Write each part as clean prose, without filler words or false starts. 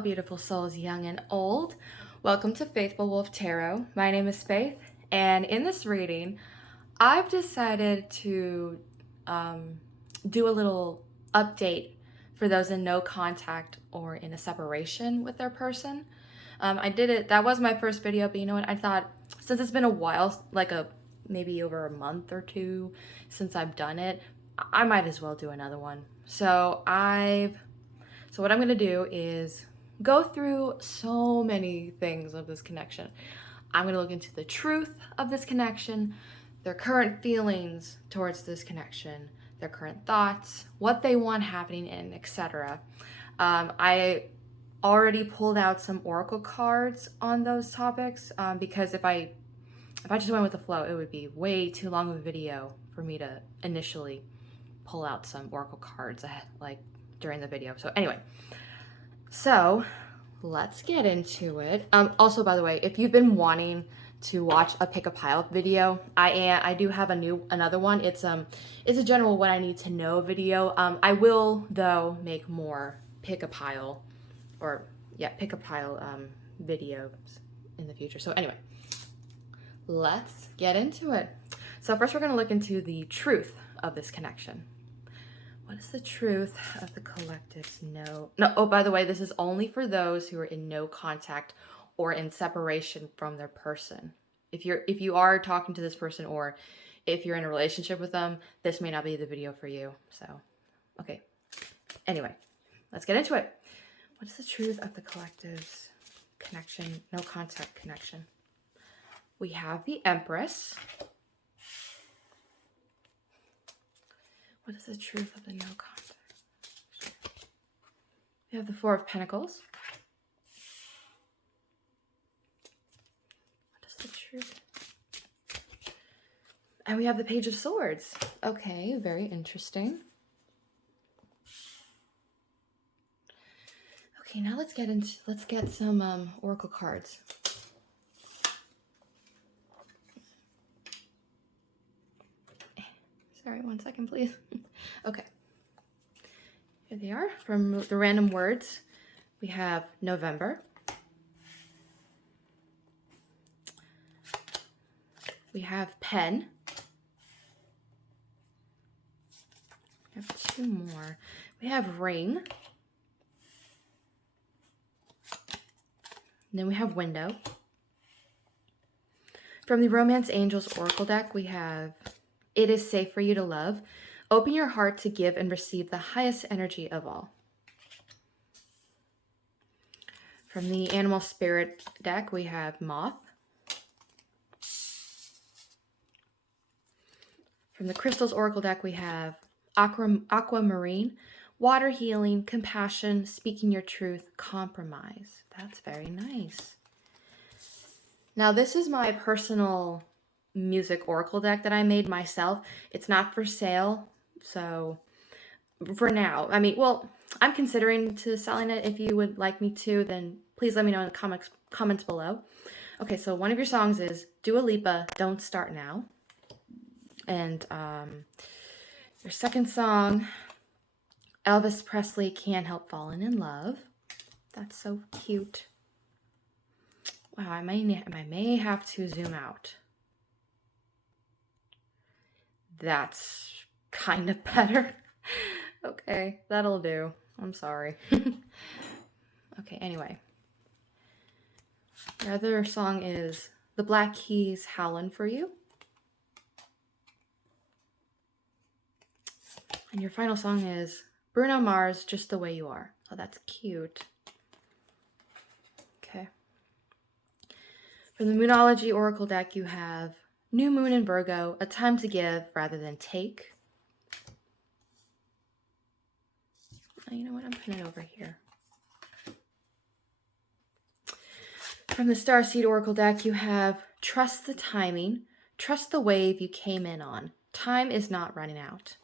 beautiful souls, young and old. Welcome to Faithful Wolf Tarot. My name is Faith, and in this reading, I've decided to do a little update for those in no contact or in a separation with their person. I did it, that was my first video, but you know what, I thought since it's been a while, like maybe over a month or two since I've done it, I might as well do another one. So what I'm going to do is go through so many things of this connection. I'm going to look into the truth of this connection, their current feelings towards this connection, their current thoughts, what they want happening, and etc. I already pulled out some oracle cards on those topics because if I just went with the flow, it would be way too long of a video for me to initially pull out some oracle cards like during the video. So anyway, so let's get into it. Also, by the way, if you've been wanting to watch a pick a pile video, I do have another one. It's a general what I need to know video. I will though make more pick a pile videos in the future. So anyway, let's get into it. So first we're going to look into the truth of this connection. What is the truth of the collective's no? Oh, by the way, this is only for those who are in no contact or in separation from their person. If you are talking to this person or if you're in a relationship with them, this may not be the video for you. So, okay. Anyway, let's get into it. What is the truth of the collective's connection, no contact connection? We have the Empress. What is the truth of the no contact? We have the Four of Pentacles. What is the truth? And we have the Page of Swords. Okay, very interesting. Okay, now let's get some oracle cards. Sorry, 1 second, please. Okay. Here they are from the random words. We have November. We have pen. We have 2 more. We have ring. And then we have window. From the Romance Angels Oracle deck, we have it is safe for you to love. Open your heart to give and receive the highest energy of all. From the Animal Spirit deck, we have Moth. From the Crystals Oracle deck, we have Aquamarine, Water Healing, Compassion, Speaking Your Truth, Compromise. That's very nice. Now, this is my personal music oracle deck that I made myself. It's not for sale, so for now, I mean, well, I'm considering selling it. If you would like me to, then please let me know in the comments below. Okay, so one of your songs is Dua Lipa, Don't Start Now. And your second song, Elvis Presley, Can't Help Falling in Love. That's so cute. Wow, I may have to zoom out. That's kind of better. Okay, that'll do. I'm sorry. Okay, anyway. The other song is The Black Keys, Howlin' for You. And your final song is Bruno Mars, Just the Way You Are. Oh, that's cute. Okay. From the Moonology Oracle deck, you have New Moon in Virgo, a time to give rather than take. Oh, you know what? I'm putting it over here. From the Starseed Oracle deck, you have Trust the Timing, Trust the Wave you came in on. Time is not running out.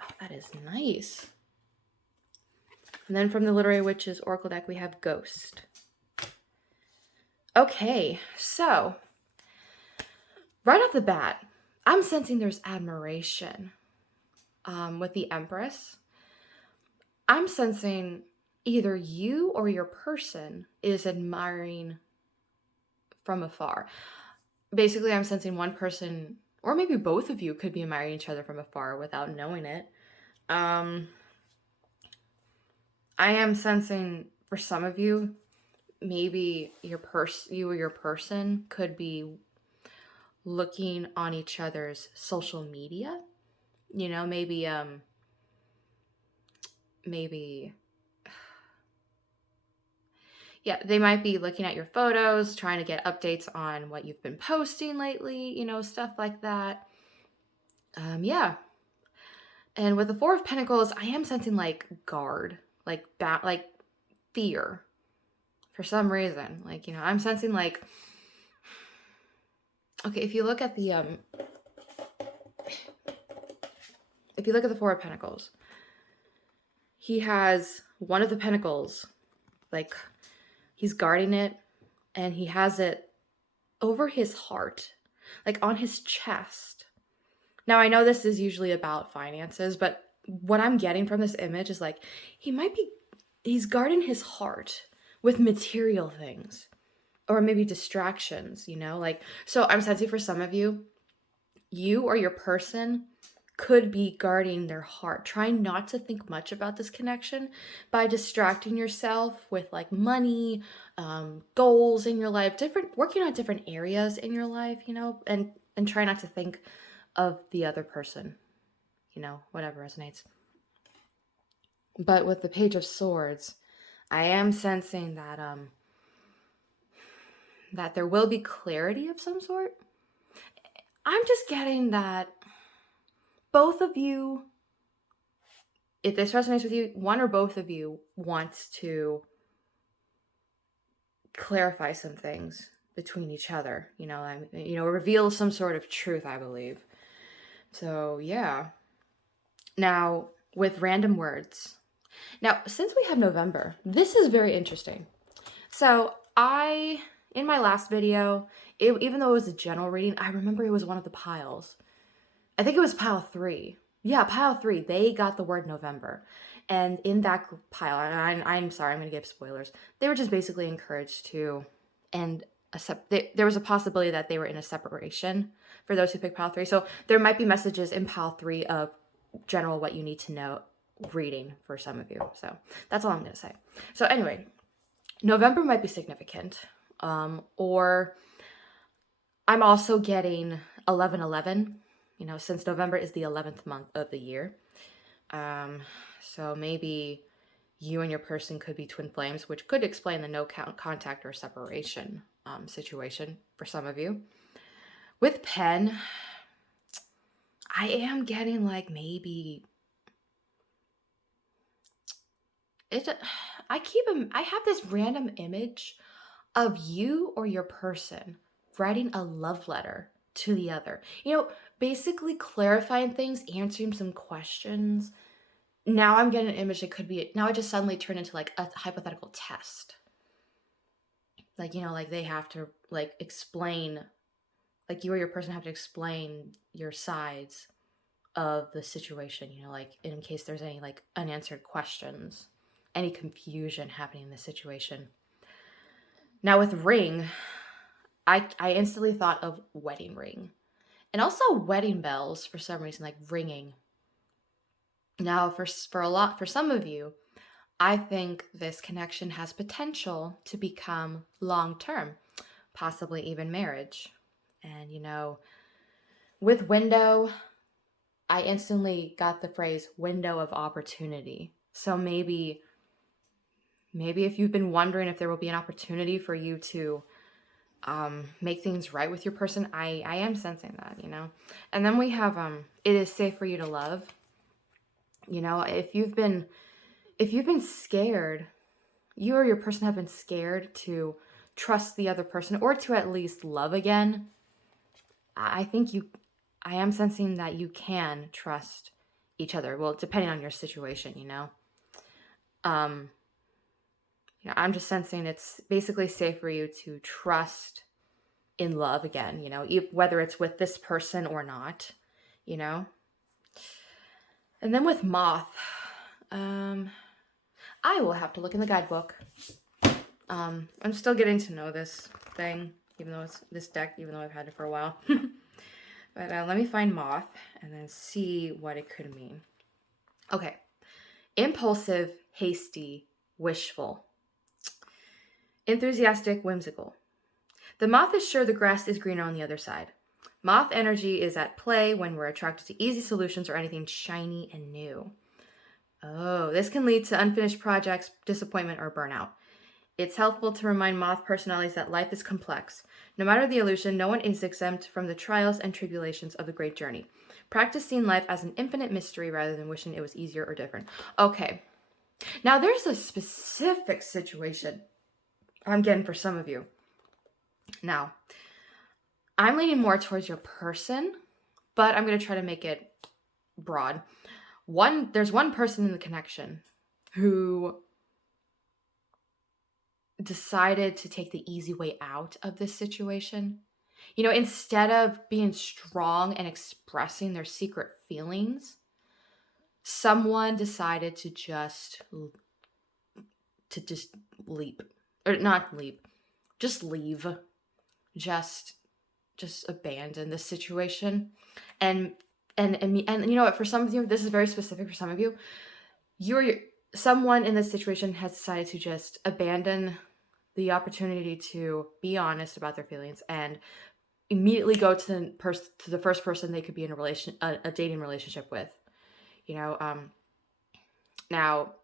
Oh, that is nice. And then from the Literary Witches Oracle deck, we have Ghost. Okay, so right off the bat, I'm sensing there's admiration with the Empress. I'm sensing, either you or your person is admiring from afar. Basically, I'm sensing one person, or maybe both of you, could be admiring each other from afar without knowing it. I am sensing for some of you, maybe you or your person could be looking on each other's social media. You know, maybe yeah, they might be looking at your photos, trying to get updates on what you've been posting lately, stuff like that. Yeah. And with the Four of Pentacles, I am sensing like guard, like like fear for some reason. Like, I'm sensing like, okay, if you look at the Four of Pentacles, he has one of the pentacles, like he's guarding it, and he has it over his heart, like on his chest. Now, I know this is usually about finances, but what I'm getting from this image is like he's guarding his heart with material things or maybe distractions, like, so I'm sensing for some of you, you or your person could be guarding their heart, trying not to think much about this connection by distracting yourself with like money, goals in your life, working on different areas in your life, and try not to think of the other person, whatever resonates. But with the Page of Swords, I am sensing that that there will be clarity of some sort. I'm just getting that both of you, if this resonates with you, one or both of you wants to clarify some things between each other, reveal some sort of truth, I believe. So, yeah. Now, with random words. Now, since we have November, this is very interesting. So, in my last video, even though it was a general reading, I remember it was one of the piles. I think it was pile 3. Yeah, pile 3. They got the word November. And in that pile, and I'm sorry, I'm going to give spoilers. They were just basically encouraged to end there was a possibility that they were in a separation for those who picked pile 3. So there might be messages in pile 3 of general what you need to know reading for some of you. So that's all I'm going to say. So anyway, November might be significant. Or I'm also getting 11/11. Since November is the 11th month of the year. So maybe you and your person could be twin flames, which could explain the no contact or separation situation for some of you. With Pen, I am getting like maybe I have this random image of you or your person writing a love letter to the other. Basically clarifying things, answering some questions. Now I'm getting an image now it just suddenly turned into like a hypothetical test. Like, like they have to like explain, like you or your person have to explain your sides of the situation, like in case there's any like unanswered questions, any confusion happening in the situation. Now with ring, I instantly thought of wedding ring. And also wedding bells for some reason, like ringing. Now, for some of you, I think this connection has potential to become long-term, possibly even marriage. And, with window, I instantly got the phrase window of opportunity. So maybe if you've been wondering if there will be an opportunity for you to make things right with your person, I am sensing that, And then we have it is safe for you to love. If you've been scared, you or your person have been scared to trust the other person or to at least love again, I am sensing that you can trust each other. Well, depending on your situation, I'm just sensing it's basically safe for you to trust in love again, whether it's with this person or not, And then with Moth, I I will have to look in the guidebook. I'm still getting to know this thing, even though it's this deck, even though I've had it for a while. But let me find moth and then see what it could mean. Okay. Impulsive, hasty, wishful. Enthusiastic, whimsical. The moth is sure the grass is greener on the other side. Moth energy is at play when we're attracted to easy solutions or anything shiny and new. Oh, this can lead to unfinished projects, disappointment, or burnout. It's helpful to remind moth personalities that life is complex. No matter the illusion, no one is exempt from the trials and tribulations of the great journey. Practice seeing life as an infinite mystery rather than wishing it was easier or different. Okay. Now, there's a specific situation I'm getting for some of you. Now, I'm leaning more towards your person, but I'm going to try to make it broad. There's one person in the connection who decided to take the easy way out of this situation. You know, instead of being strong and expressing their secret feelings, someone decided to just leap. Or not leap. Just leave. Just abandon the situation. And you know what, for some of you, this is very specific for some of you. Someone in this situation has decided to just abandon the opportunity to be honest about their feelings and immediately go to the first person they could be in a dating relationship with. You know, now,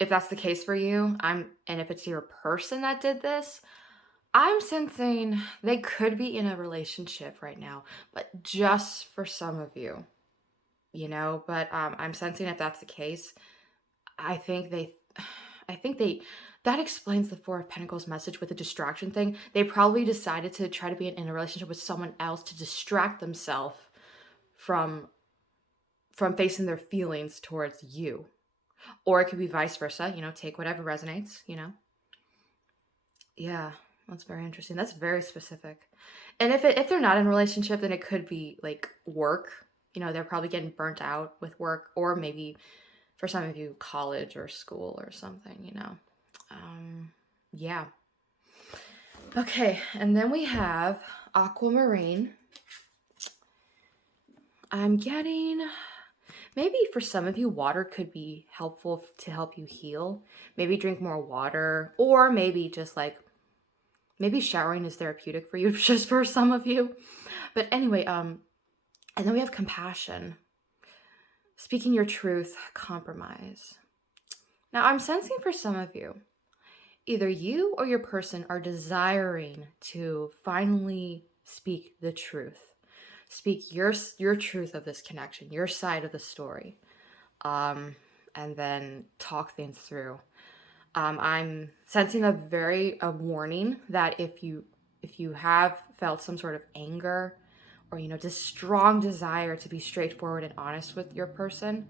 if that's the case for you, and if it's your person that did this, I'm sensing they could be in a relationship right now, but just for some of you, you know, but I'm sensing if that's the case, I think that explains the Four of Pentacles message with the distraction thing. They probably decided to try to be in a relationship with someone else to distract themselves from facing their feelings towards you. Or it could be vice versa, you know, take whatever resonates, you know. Yeah, that's very interesting. That's very specific. And if they're not in a relationship, then it could be like work. You know, they're probably getting burnt out with work, or maybe for some of you, college or school or something, you know. Yeah. Okay, and then we have aquamarine. I'm getting, maybe for some of you, water could be helpful to help you heal. Maybe drink more water, or maybe just like, maybe showering is therapeutic for you, just for some of you. But anyway, and then we have compassion. Speaking your truth, compromise. Now, I'm sensing for some of you, either you or your person are desiring to finally speak the truth. Speak your truth of this connection, your side of the story, and then talk things through. I'm sensing a warning that if you have felt some sort of anger or, you know, just strong desire to be straightforward and honest with your person,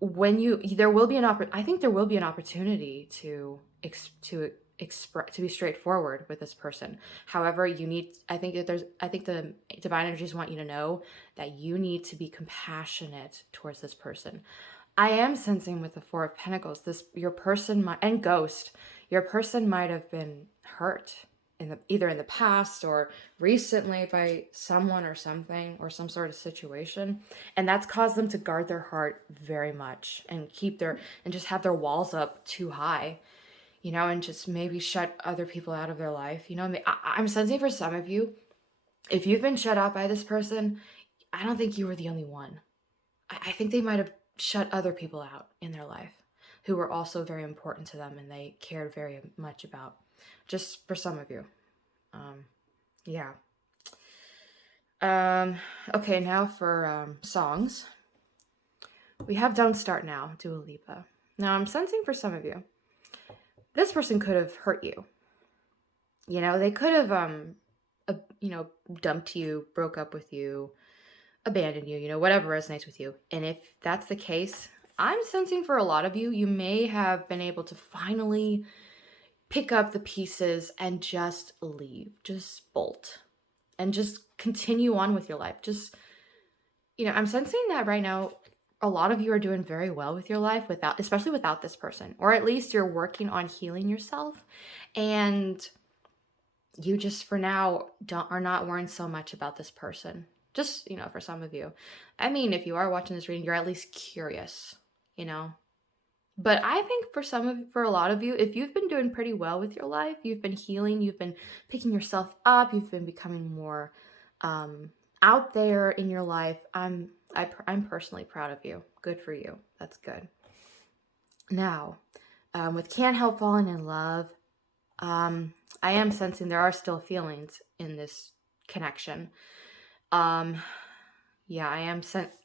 there will be an opportunity to be straightforward with this person. However, I think the divine energies want you to know that you need to be compassionate towards this person. I am sensing with the Four of Pentacles, your person might have been hurt either in the past or recently by someone or something or some sort of situation, and that's caused them to guard their heart very much and just have their walls up too high, you know, and just maybe shut other people out of their life. You know, I'm sensing for some of you, if you've been shut out by this person, I don't think you were the only one. I think they might have shut other people out in their life who were also very important to them and they cared very much about. Just for some of you. Yeah. Okay, now for songs. We have Don't Start Now, Dua Lipa. Now, I'm sensing for some of you, this person could have hurt you. You know, they could have, dumped you, broke up with you, abandoned you, you know, whatever resonates with you. And if that's the case, I'm sensing for a lot of you, you may have been able to finally pick up the pieces and just leave, just bolt, and just continue on with your life. Just, you know, I'm sensing that right now a lot of you are doing very well with your life without, especially without this person, or at least you're working on healing yourself, and you just for now are not worrying so much about this person. Just, for some of you. I mean, if you are watching this reading, you're at least curious, you know. But I think for a lot of you, if you've been doing pretty well with your life, you've been healing, you've been picking yourself up, you've been becoming more out there in your life. I'm personally proud of you. Good for you. That's good. Now, with Can't Help Falling in Love, I am sensing there are still feelings in this connection. Yeah, I am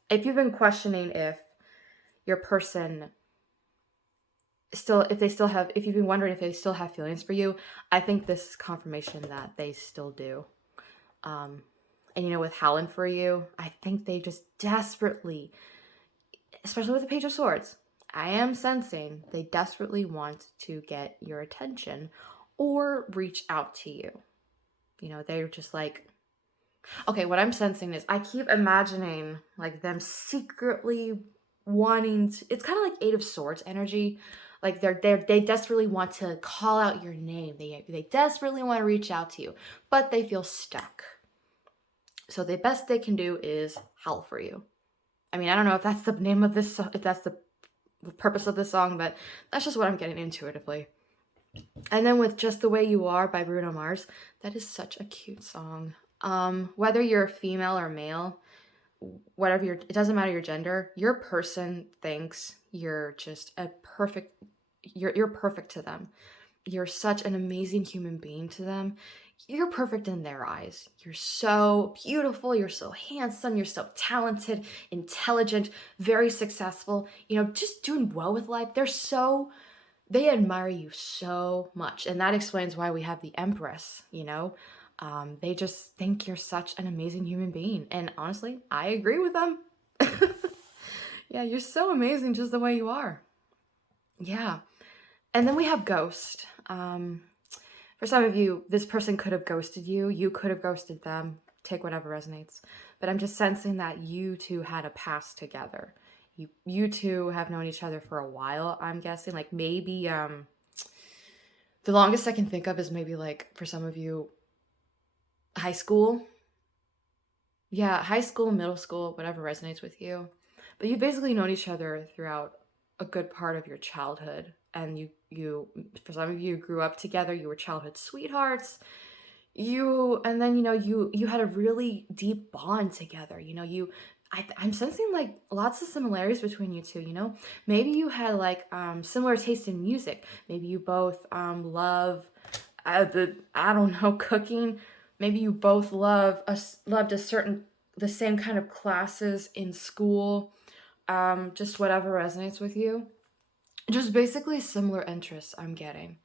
if you've been questioning if your person if you've been wondering if they still have feelings for you, I think this is confirmation that they still do. And with Helen for you, I think they just desperately, especially with the Page of Swords, I am sensing they desperately want to get your attention or reach out to you. They're just like, okay, what I'm sensing is I keep imagining like them secretly wanting to, it's kind of like Eight of Swords energy. Like they desperately want to call out your name. They desperately want to reach out to you, but they feel stuck. So the best they can do is howl for you. I mean, I don't know if that's the name of this, if that's the purpose of this song, but that's just what I'm getting intuitively. And then with Just the Way You Are by Bruno Mars, that is such a cute song. Whether you're female or male, it doesn't matter your gender, your person thinks you're just you're perfect to them. You're such an amazing human being to them. You're perfect in their eyes. You're so beautiful. You're so handsome. You're so talented, intelligent, very successful, just doing well with life. They admire you so much. And that explains why we have the Empress, they just think you're such an amazing human being. And honestly, I agree with them. Yeah, you're so amazing just the way you are. Yeah. And then we have Ghost. For some of you, this person could have ghosted you. You could have ghosted them. Take whatever resonates. But I'm just sensing that you two had a past together. You two have known each other for a while, I'm guessing. Like maybe the longest I can think of is maybe like for some of you, high school. Yeah, high school, middle school, whatever resonates with you. But you've basically known each other throughout a good part of your childhood. And you for some of you grew up together, you were childhood sweethearts. You had a really deep bond together. I'm sensing like lots of similarities between you two. Maybe you had like similar taste in music. Maybe you both love I don't know, cooking. Maybe you both loved the same kind of classes in school. Just whatever resonates with you. Just basically similar interests I'm getting.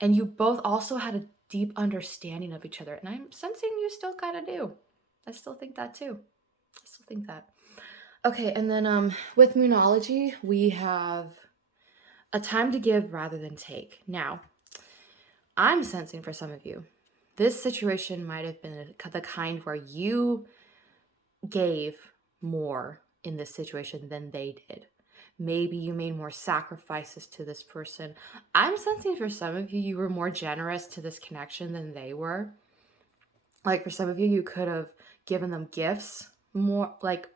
And you both also had a deep understanding of each other. And I'm sensing you still kind of do. I still think that too. Okay, and then with Moonology, we have a time to give rather than take. Now, I'm sensing for some of you, this situation might have been the kind where you gave more in this situation than they did. Maybe you made more sacrifices to this person. I'm sensing for some of you, you were more generous to this connection than they were. Like for some of you, you could have given them gifts more, like...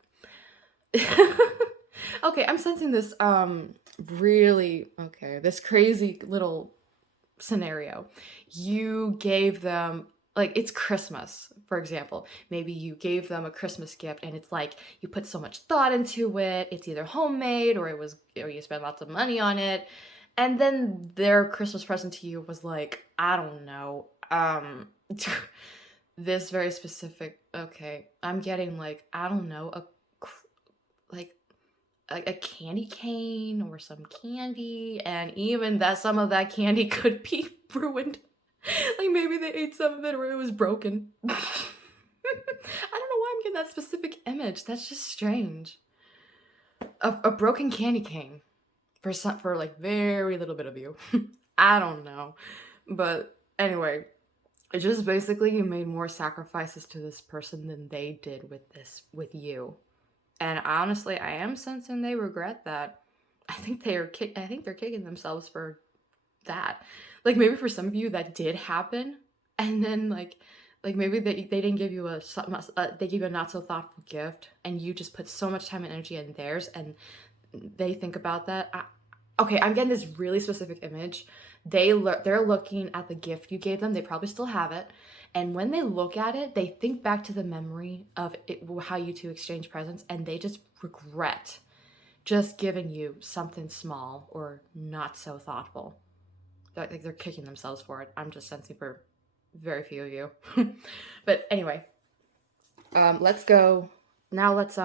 Okay, I'm sensing this this crazy little scenario. You gave them, like, it's Christmas, for example. Maybe you gave them a Christmas gift and it's like you put so much thought into it. It's either homemade or you spent lots of money on it. And then their Christmas present to you was like, I don't know, this very specific, okay, I'm getting like, I don't know, a candy cane or some candy, and even that some of that candy could be ruined. Like maybe they ate some of it or it was broken. I don't know why I'm getting that specific image. That's just strange. A broken candy cane for like very little bit of you. I don't know. But anyway, it's just basically you made more sacrifices to this person than they did with you. And honestly, I am sensing they regret that. I think they're kicking themselves for that. Like maybe for some of you that did happen, and then like maybe they didn't give you they give you a not so thoughtful gift, and you just put so much time and energy in theirs, and they think about that. Okay, I'm getting this really specific image. They're looking at the gift you gave them. They probably still have it, and when they look at it, they think back to the memory of it, how you two exchange presents, and they just regret just giving you something small or not so thoughtful. Like they're kicking themselves for it. I'm just sensing for very few of you. But anyway, let's go. Now let's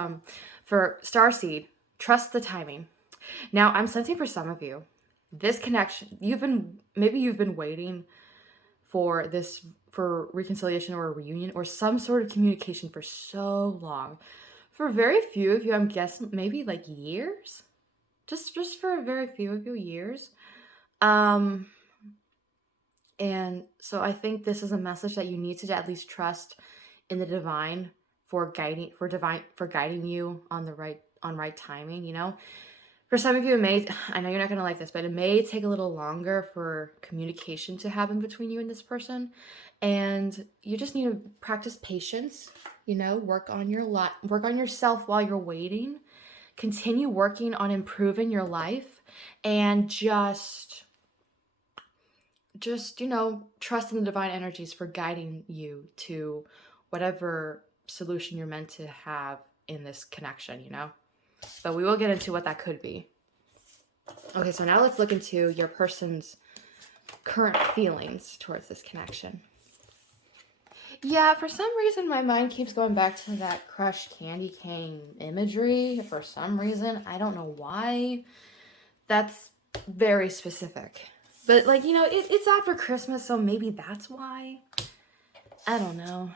for Starseed, trust the timing. Now I'm sensing for some of you, this connection, you've been waiting for this, for reconciliation or a reunion or some sort of communication for so long. For very few of you, I'm guessing maybe like years. Just for a very few of you, years. Um and so I think this is a message that you need to at least trust in the divine for guiding you on right timing, you know? For some of you, I know you're not going to like this, but it may take a little longer for communication to happen between you and this person. And you just need to practice patience, you know, work on yourself while you're waiting. Continue working on improving your life, and just you know, trust in the divine energies for guiding you to whatever solution you're meant to have in this connection, you know? But we will get into what that could be. Okay, so now let's look into your person's current feelings towards this connection. Yeah, for some reason my mind keeps going back to that crushed candy cane imagery. For some reason, I don't know why. That's very specific. But like, you know, it's after Christmas, so maybe that's why. I don't know.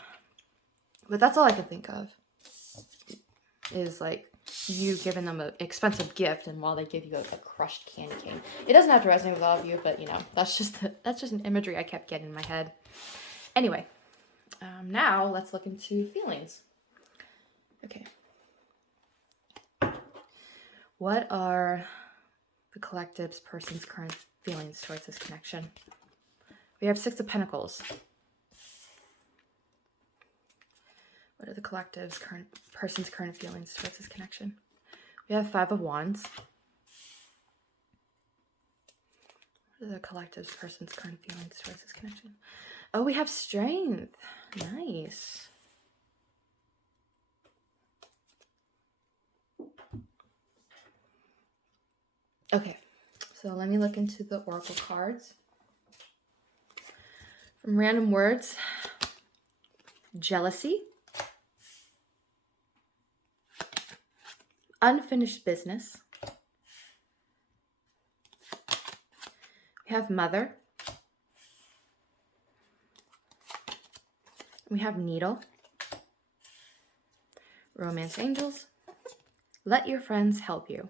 But that's all I can think of. Is like you giving them an expensive gift, and while they give you a crushed candy cane. It doesn't have to resonate with all of you, but you know, that's just an imagery I kept getting in my head. Anyway, now let's look into feelings. Okay. What are the collective's person's current feelings towards this connection? We have Six of Pentacles. What are the collective's person's current feelings towards this connection? We have Five of Wands. What are the collective's person's current feelings towards this connection? Oh, we have Strength. Nice. Okay, so let me look into the Oracle cards. From Random Words, Jealousy, Unfinished Business. We have Mother. We have Needle. Romance Angels. Let Your Friends Help You.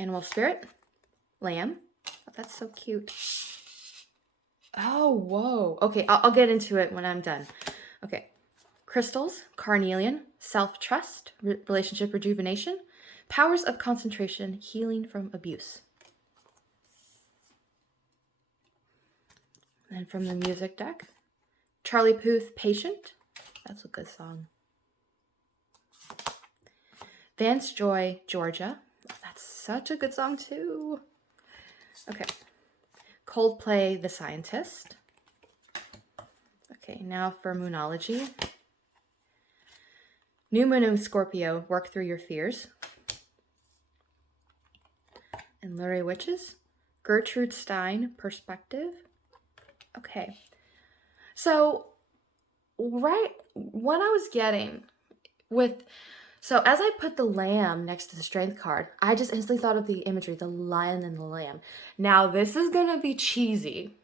Animal Spirit. Lamb. Oh, that's so cute. Oh, whoa. Okay, I'll get into it when I'm done. Okay. Crystals, Carnelian, Self-Trust, Relationship Rejuvenation, Powers of Concentration, Healing from Abuse. And from the music deck, Charlie Puth, Patient. That's a good song. Vance Joy, Georgia. That's such a good song too. Okay. Coldplay, The Scientist. Okay, now for Moonology. New Moon in Scorpio, Work Through Your Fears. And Lurie Witches. Gertrude Stein, Perspective. Okay. So, right, what I was getting with... So, as I put the lamb next to the Strength card, I just instantly thought of the imagery, the lion and the lamb. Now, this is going to be cheesy,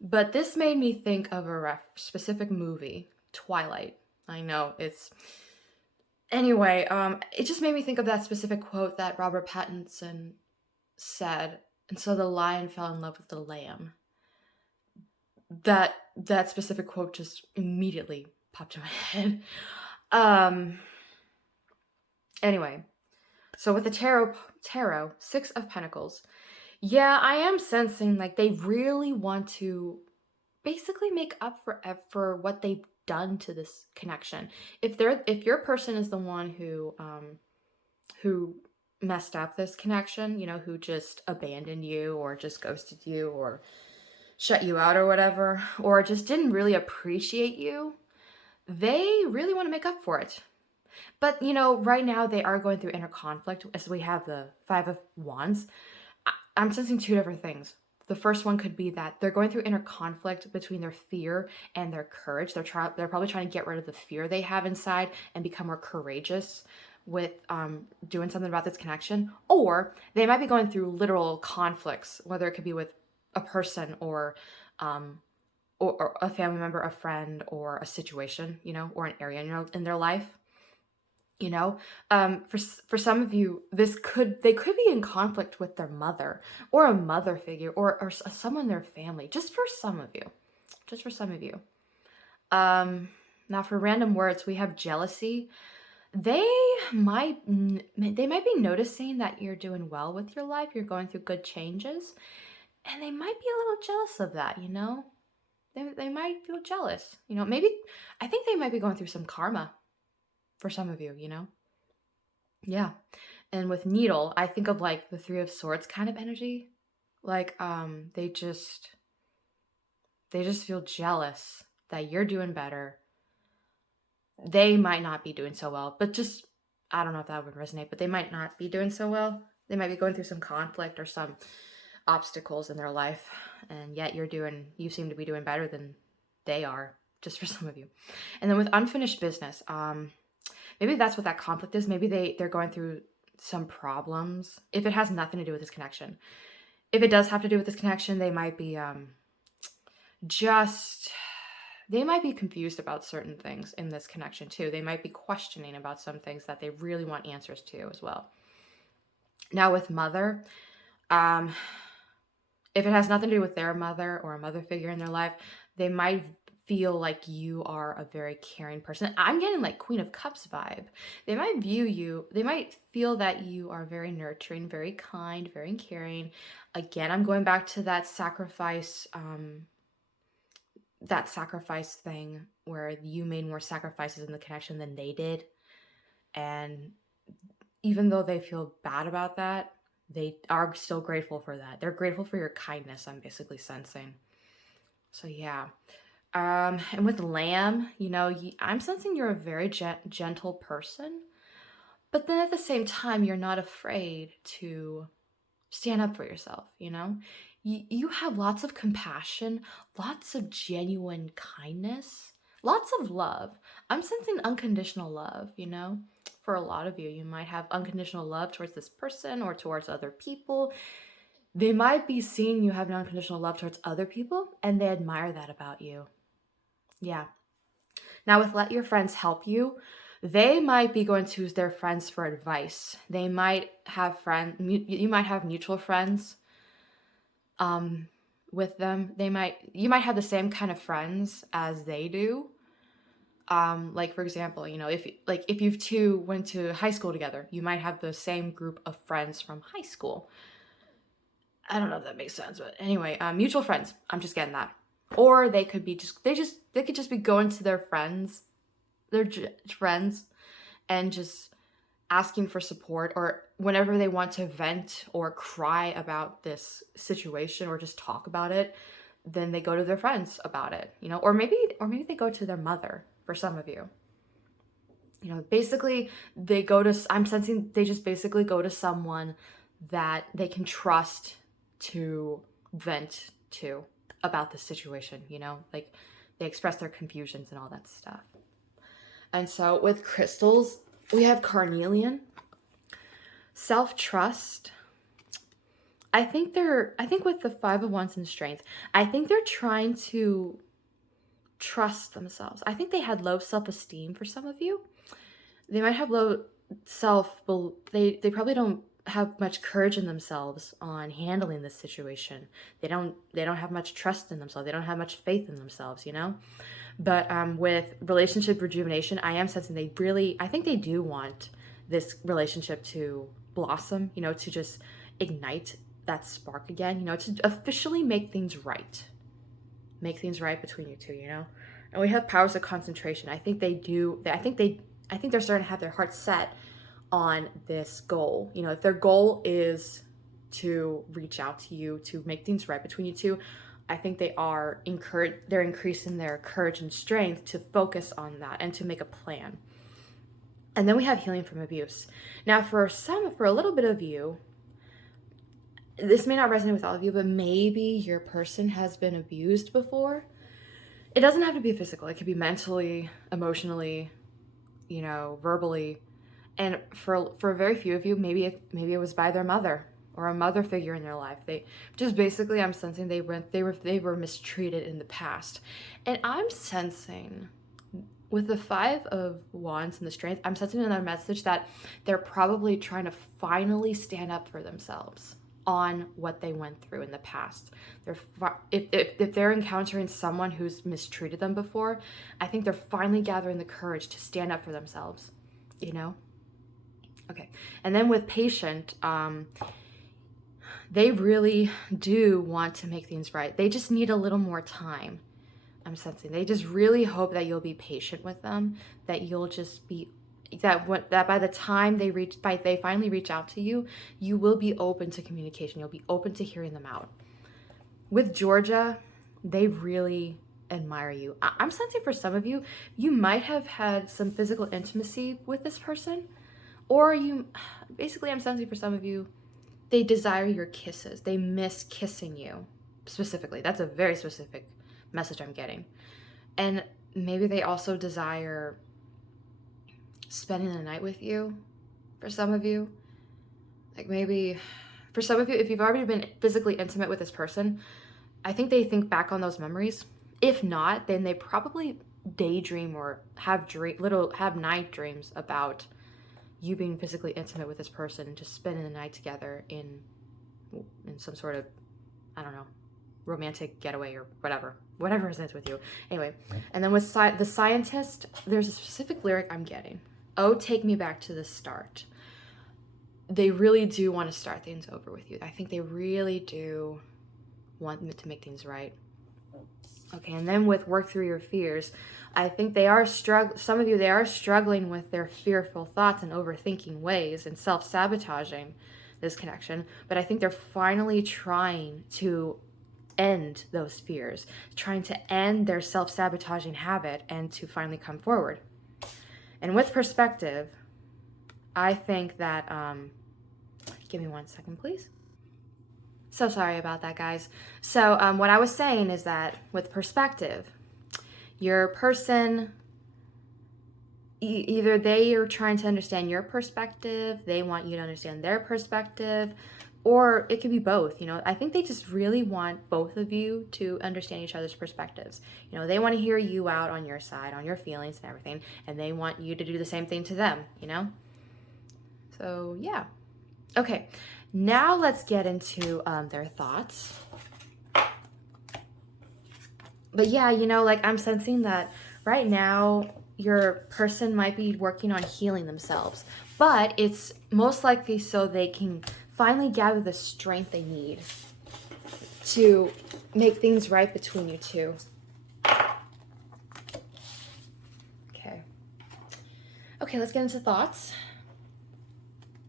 but this made me think of a specific movie, Twilight. I know, it's... Anyway, it just made me think of that specific quote that Robert Pattinson said, and so the lion fell in love with the lamb. That specific quote just immediately popped in my head. Um, anyway, so with the tarot, Six of Pentacles. Yeah, I am sensing like they really want to basically make up for what they've done to this connection. If your person is the one who messed up this connection, who just abandoned you or just ghosted you or shut you out or whatever, or just didn't really appreciate you, they really want to make up for it. But right now they are going through inner conflict as we have the Five of Wands. I'm sensing two different things. The first one could be that they're going through inner conflict between their fear and their courage. They're probably trying to get rid of the fear they have inside and become more courageous with doing something about this connection. Or they might be going through literal conflicts, whether it could be with a person or a family member, a friend, or a situation, or an area in their life. For some of you, they could be in conflict with their mother or a mother figure or someone in their family. Just for some of you. Now for random words, we have jealousy. They might be noticing that you're doing well with your life. You're going through good changes, and they might be a little jealous of that. They might feel jealous. Maybe I think they might be going through some karma. For some of you, Yeah. And with needle, I think of like the Three of Swords kind of energy. Like they just feel jealous that you're doing better. They might not be doing so well, but just I don't know if that would resonate, but they might not be doing so well. They might be going through some conflict or some obstacles in their life, and yet you seem to be doing better than they are, just for some of you. And then with unfinished business, maybe that's what that conflict is. Maybe they're going through some problems. If it has nothing to do with this connection. If it does have to do with this connection, they might be they might be confused about certain things in this connection too. They might be questioning about some things that they really want answers to as well. Now with mother, if it has nothing to do with their mother or a mother figure in their life, they might feel like you are a very caring person. I'm getting like Queen of Cups vibe. They might feel that you are very nurturing, very kind, very caring. Again, I'm going back to that sacrifice thing where you made more sacrifices in the connection than they did. And even though they feel bad about that, they are still grateful for that. They're grateful for your kindness, I'm basically sensing. So yeah. And with lamb, I'm sensing you're a very gentle person, but then at the same time, you're not afraid to stand up for yourself, You have lots of compassion, lots of genuine kindness, lots of love. I'm sensing unconditional love, For a lot of you, you might have unconditional love towards this person or towards other people. They might be seeing you have an unconditional love towards other people, and they admire that about you. Yeah. Now with let your friends help you, they might be going to their friends for advice. They might have you might have mutual friends with them. You might have the same kind of friends as they do. Like for example, if you two went to high school together, you might have the same group of friends from high school. I don't know if that makes sense, but anyway, mutual friends. I'm just getting that. Or they could be they could just be going to their friends, and just asking for support, or whenever they want to vent or cry about this situation or just talk about it, then they go to their friends about it, or maybe they go to their mother for some of you. Basically I'm sensing they just basically go to someone that they can trust to vent to about the situation, like they express their confusions and all that stuff. And so with crystals, we have carnelian, self-trust. I think with the Five of Wands and strength, I think they're trying to trust themselves. I think they had low self-esteem for some of you. They might have low they probably don't have much courage in themselves on handling this situation. They don't have much trust in themselves. They don't have much faith in themselves, But with relationship rejuvenation, I am sensing I think they do want this relationship to blossom, to just ignite that spark again, to officially make things right. Make things right between you two, And we have powers of concentration. I think they do. I think they're starting to have their hearts set on this goal. If their goal is to reach out to you, to make things right between you two, I think they're increasing their courage and strength to focus on that and to make a plan. And then we have healing from abuse. Now, for a little bit of you, this may not resonate with all of you, but maybe your person has been abused before. It doesn't have to be physical. It could be mentally, emotionally, verbally. And for very few of you, maybe it was by their mother or a mother figure in their life. I'm sensing they were mistreated in the past. And I'm sensing with the 5 of Wands and the Strength, I'm sensing another message that they're probably trying to finally stand up for themselves on what they went through in the past. If they're encountering someone who's mistreated them before, I think they're finally gathering the courage to stand up for themselves, Okay, and then with Patient, they really do want to make things right. They just need a little more time. I'm sensing they just really hope that you'll be patient with them, that you'll just be that by the time they finally reach out to you, you will be open to communication. You'll be open to hearing them out. With Georgia, they really admire you. I'm sensing for some of you, you might have had some physical intimacy with this person, or I'm sensing for some of you, they desire your kisses. They miss kissing you specifically. That's a very specific message I'm getting. And maybe they also desire spending the night with you for some of you. Like maybe for some of you, if you've already been physically intimate with this person, I think they think back on those memories. If not, then they probably daydream or have night dreams about you being physically intimate with this person and just spending the night together in some sort of, I don't know, romantic getaway or whatever resonates with you. Anyway, and then with the Scientist, there's a specific lyric I'm getting. Oh, take me back to the start. They really do want to start things over with you. I think they really do want to make things right. Okay, and then with work through your fears, I think some of you, they are struggling with their fearful thoughts and overthinking ways and self-sabotaging this connection, but I think they're finally trying to end those fears, trying to end their self-sabotaging habit and to finally come forward. And with perspective, I think that, give me 1 second, please. So sorry about that, guys. So what I was saying is that with perspective, your person, either they are trying to understand your perspective, they want you to understand their perspective, or it could be both. I think they just really want both of you to understand each other's perspectives. They want to hear you out on your side, on your feelings and everything, and they want you to do the same thing to them, So yeah. Okay, now let's get into their thoughts. But yeah, I'm sensing that right now your person might be working on healing themselves, but it's most likely so they can finally gather the strength they need to make things right between you two. Okay, let's get into thoughts.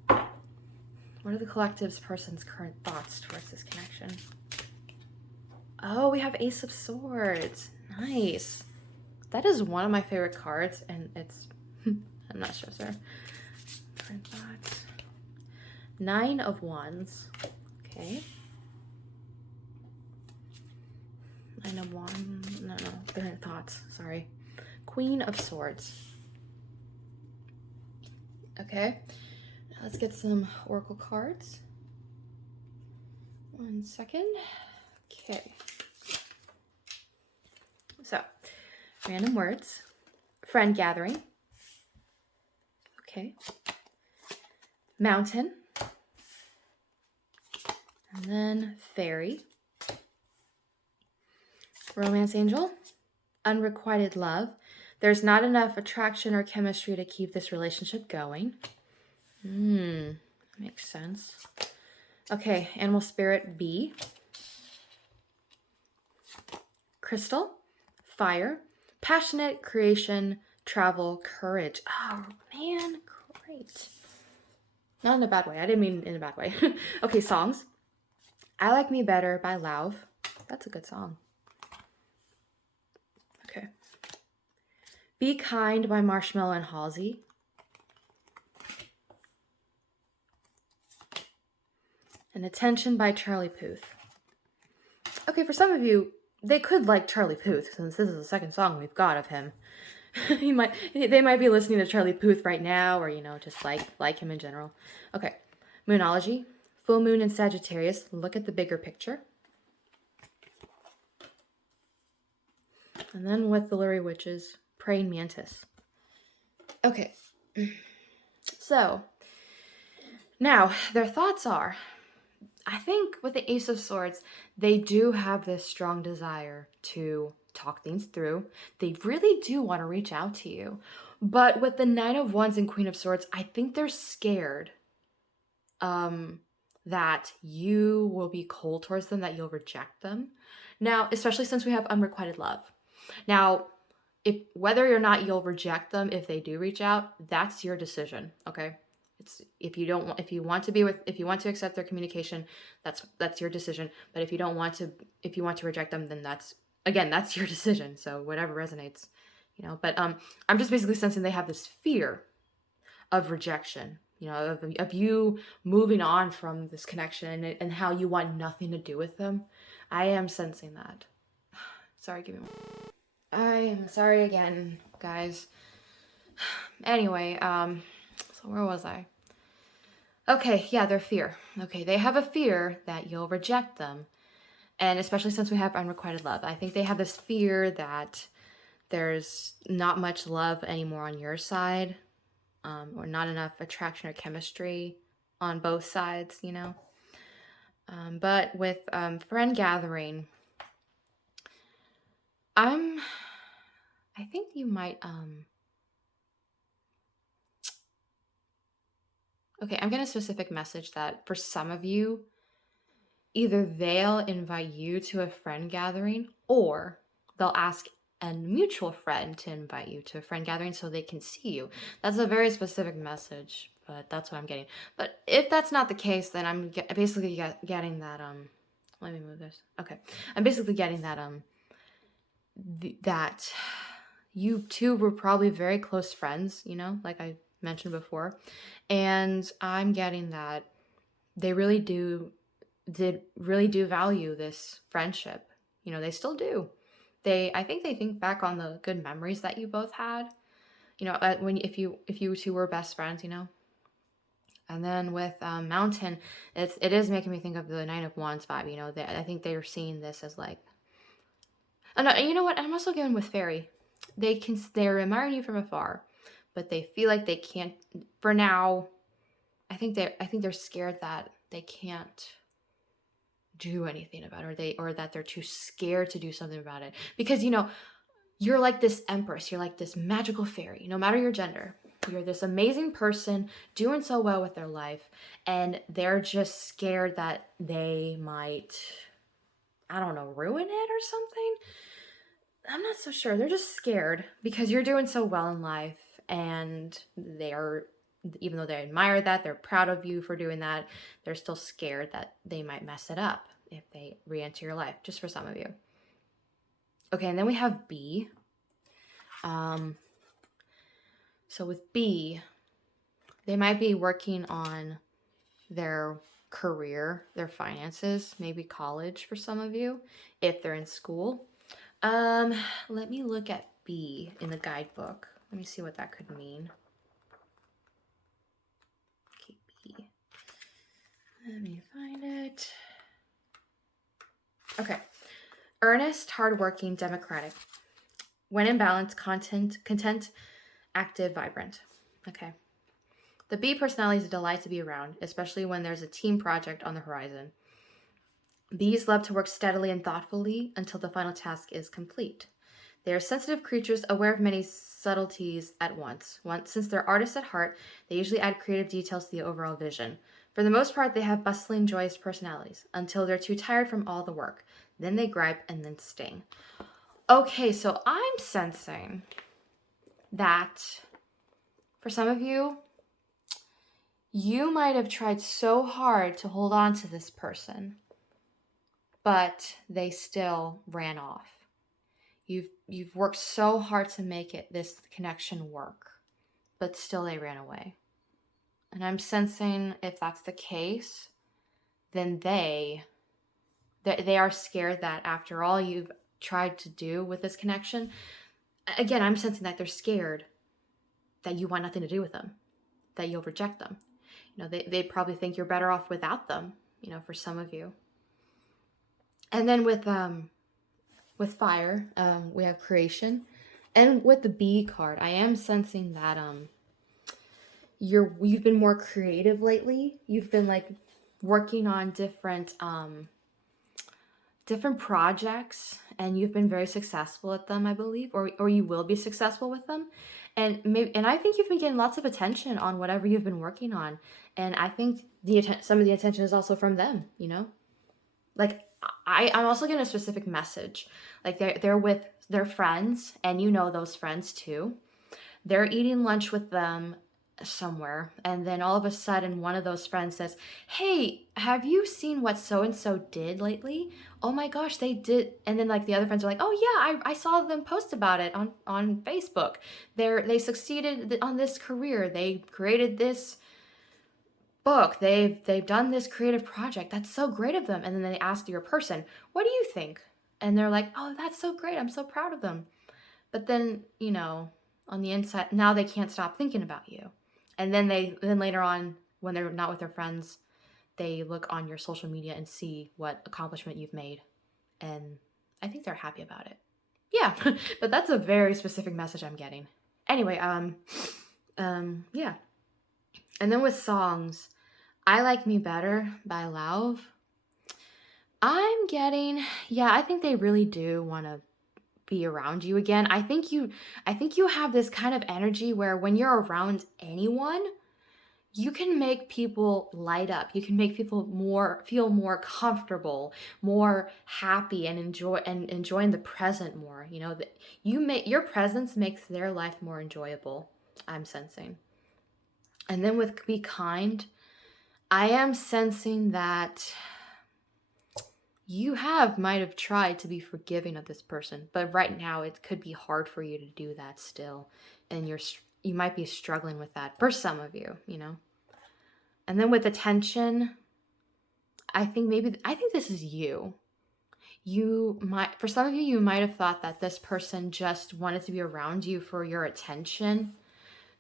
What are the collective's person's current thoughts towards this connection? Oh, we have Ace of Swords. Nice. That is one of my favorite cards, and it's... I'm not sure, sir. Current thoughts. 9 of Wands. Okay. 9 of Wands. No. Current thoughts. Sorry. Queen of Swords. Okay. Now let's get some oracle cards. 1 second. Okay. So, random words. Friend gathering. Okay. Mountain. And then fairy. Romance angel. unrequited love. There's not enough attraction or chemistry to keep this relationship going. Makes sense. Okay, animal spirit B. Crystal, fire, passionate, creation, travel, courage. Oh, man, great. Not in a bad way. I didn't mean in a bad way. Okay, songs. I Like Me Better by Lauv. That's a good song. Okay. Be Kind by Marshmello and Halsey. And Attention by Charlie Puth. Okay, for some of you, they could like Charlie Puth, since this is the second song we've got of him. They might be listening to Charlie Puth right now, or just like him in general. Okay, Moonology, full moon in Sagittarius. Look at the bigger picture. And then with the Lurie Witches, Praying Mantis. Okay, so now their thoughts are, I think with the Ace of Swords, they do have this strong desire to talk things through. They really do want to reach out to you. But with the Nine of Wands and Queen of Swords, I think they're scared that you will be cold towards them, that you'll reject them. Now, especially since we have unrequited love. Now, whether or not you'll reject them if they do reach out, that's your decision, okay? If you want to accept their communication, that's your decision. But if you want to reject them, then that's your decision. So whatever resonates, But I'm just basically sensing they have this fear of rejection, of you moving on from this connection and how you want nothing to do with them. I am sensing that. Sorry, give me one. I am sorry again, guys. Anyway, so where was I? Okay, yeah, their fear. Okay, they have a fear that you'll reject them. And especially since we have unrequited love. I think they have this fear that there's not much love anymore on your side, or not enough attraction or chemistry on both sides, But with friend gathering, I think you might... Okay, I'm getting a specific message that for some of you, either they'll invite you to a friend gathering or they'll ask a mutual friend to invite you to a friend gathering so they can see you. That's a very specific message, but that's what I'm getting. But if that's not the case, then I'm basically getting that, let me move this. Okay. I'm basically getting that, that you two were probably very close friends, like I mentioned before. And I'm getting that they really do value this friendship. They still do. I think they think back on the good memories that you both had. If you two were best friends, And then with Mountain, it is making me think of the Nine of Wands vibe. I think they are seeing this as like. Oh no, you know what? I'm also going with Fairy. They're admiring you from afar, but they feel like they can't. For now, I think they're scared that they can't do anything about it, or that they're too scared to do something about it, because you're like this empress, you're like this magical fairy, no matter your gender. You're this amazing person doing so well with their life, and they're just scared that they might, I don't know, ruin it or something. I'm not so sure. They're just scared because you're doing so well in life, and even though they admire that, they're proud of you for doing that, they're still scared that they might mess it up if they re-enter your life, just for some of you. Okay, and then we have B. So with B, they might be working on their career, their finances, maybe college for some of you, if they're in school. Let me look at B in the guidebook. Let me see what that could mean. Okay, B. Let me find it. Okay. Earnest, hardworking, democratic. When in balance, content, active, vibrant. Okay. The B personality is a delight to be around, especially when there's a team project on the horizon. Bees love to work steadily and thoughtfully until the final task is complete. They are sensitive creatures aware of many subtleties at once. Since they're artists at heart, they usually add creative details to the overall vision. For the most part, they have bustling, joyous personalities until they're too tired from all the work. Then they gripe and then sting. Okay, so I'm sensing that for some of you, you might have tried so hard to hold on to this person, but they still ran off. You've worked so hard to make this connection work, but still they ran away. And I'm sensing if that's the case, then they are scared that after all you've tried to do with this connection, again, I'm sensing that they're scared that you want nothing to do with them, that you'll reject them. They probably think you're better off without them, for some of you. And then with fire, we have creation. And with the bee card, I am sensing that you've been more creative lately. You've been like working on different projects, and you've been very successful at them, I believe, or you will be successful with them. And I think you've been getting lots of attention on whatever you've been working on. And I think some of the attention is also from them, Like I'm also getting a specific message. Like they're with their friends, and those friends too. They're eating lunch with them somewhere, and then all of a sudden one of those friends says, "Hey, have you seen what so-and-so did lately? Oh my gosh, they did." And then like the other friends are like, "Oh yeah, I saw them post about it on Facebook. They succeeded on this career. They created this book. They've done this creative project. That's so great of them." And then they ask your person, "What do you think?" And they're like, "Oh, that's so great. I'm so proud of them." But then, on the inside, now they can't stop thinking about you. And then later on, when they're not with their friends, they look on your social media and see what accomplishment you've made. And I think they're happy about it. Yeah, but that's a very specific message I'm getting. Anyway, yeah. And then with songs, I Like Me Better by Lauv. I'm getting, I think they really do want to be around you again. I think you have this kind of energy where when you're around anyone, you can make people light up. You can make people feel more comfortable, more happy, and enjoying the present more. Your presence makes their life more enjoyable, I'm sensing. And then with Be Kind, I am sensing that you might have tried to be forgiving of this person, but right now it could be hard for you to do that still. And you might be struggling with that for some of you, And then with attention, I think this is you. For some of you, you might have thought that this person just wanted to be around you for your attention,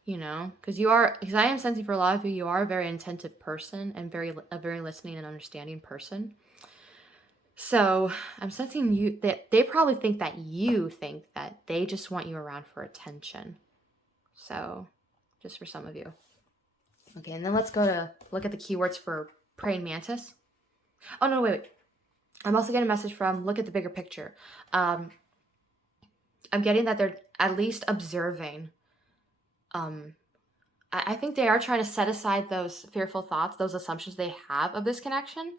because I am sensing for a lot of you, you are a very attentive person and a very listening and understanding person. So I'm sensing that they probably think that you think that they just want you around for attention. So just for some of you. Okay, and then let's go to look at the keywords for praying mantis. Oh, no, wait. I'm also getting a message from look at the bigger picture. I'm getting that they're at least observing. I think they are trying to set aside those fearful thoughts, those assumptions they have of this connection,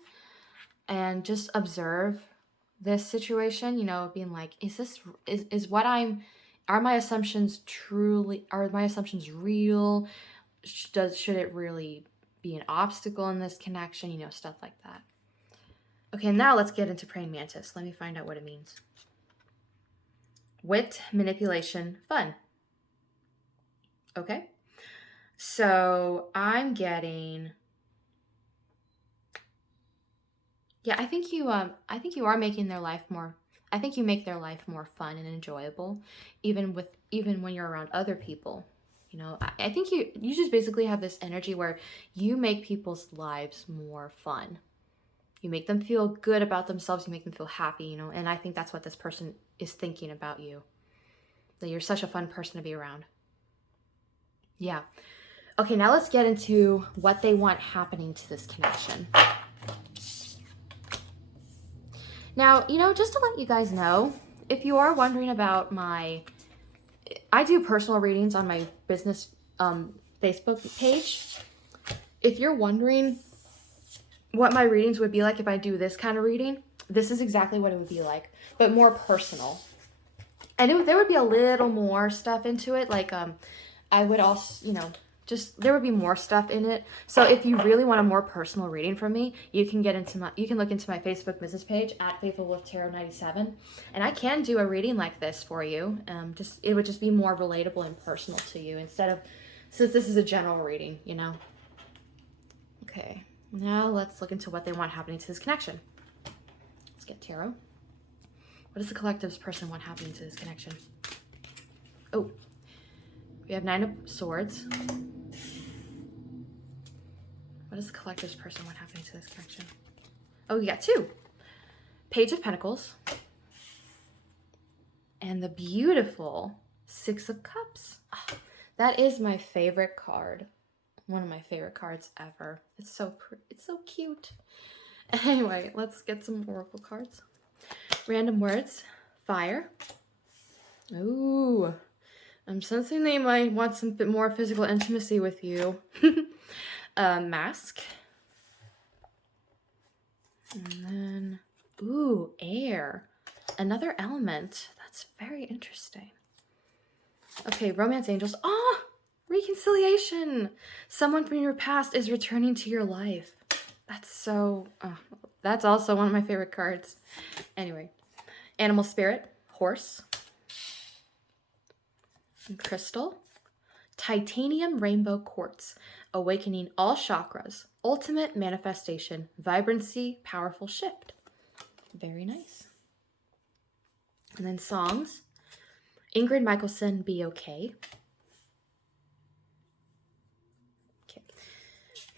and just observe this situation, being like, are my assumptions real? Should it really be an obstacle in this connection? Stuff like that. Okay, now let's get into praying mantis. Let me find out what it means. Wit, manipulation, fun. Okay. So I'm getting, I think you are making their life more, I think you make their life more fun and enjoyable, even when you're around other people. I think you just basically have this energy where you make people's lives more fun. You make them feel good about themselves. You make them feel happy, and I think that's what this person is thinking about you, that you're such a fun person to be around. Yeah. Okay, now let's get into what they want happening to this connection. Now, just to let you guys know, if you are wondering about I do personal readings on my business Facebook page. If you're wondering what my readings would be like if I do this kind of reading, this is exactly what it would be like, but more personal. And there would be a little more stuff into it. Like, I would also, there would be more stuff in it. So if you really want a more personal reading from me, you can look into my Facebook business page at Faithful Wolf Tarot 97, and I can do a reading like this for you. It would just be more relatable and personal to you since this is a general reading, Okay, now let's look into what they want happening to this connection. Let's get tarot. What does the collective's person want happening to this connection? Oh, we have 9 of Swords. What does the collective's person want happening to this connection? Oh, we got 2. Page of Pentacles. And the beautiful 6 of Cups. Oh, that is my favorite card. One of my favorite cards ever. It's so cute. Anyway, let's get some oracle cards. Random words. Fire. Ooh. I'm sensing they might want some bit more physical intimacy with you. Mask. And then, ooh, air. Another element. That's very interesting. Okay, romance angels. Oh, reconciliation. Someone from your past is returning to your life. That's also one of my favorite cards. Anyway, animal spirit, horse. And crystal. Titanium rainbow quartz. Awakening all chakras. Ultimate manifestation. Vibrancy, powerful shift. Very nice. And then songs. Ingrid Michaelson, Be Okay. Okay.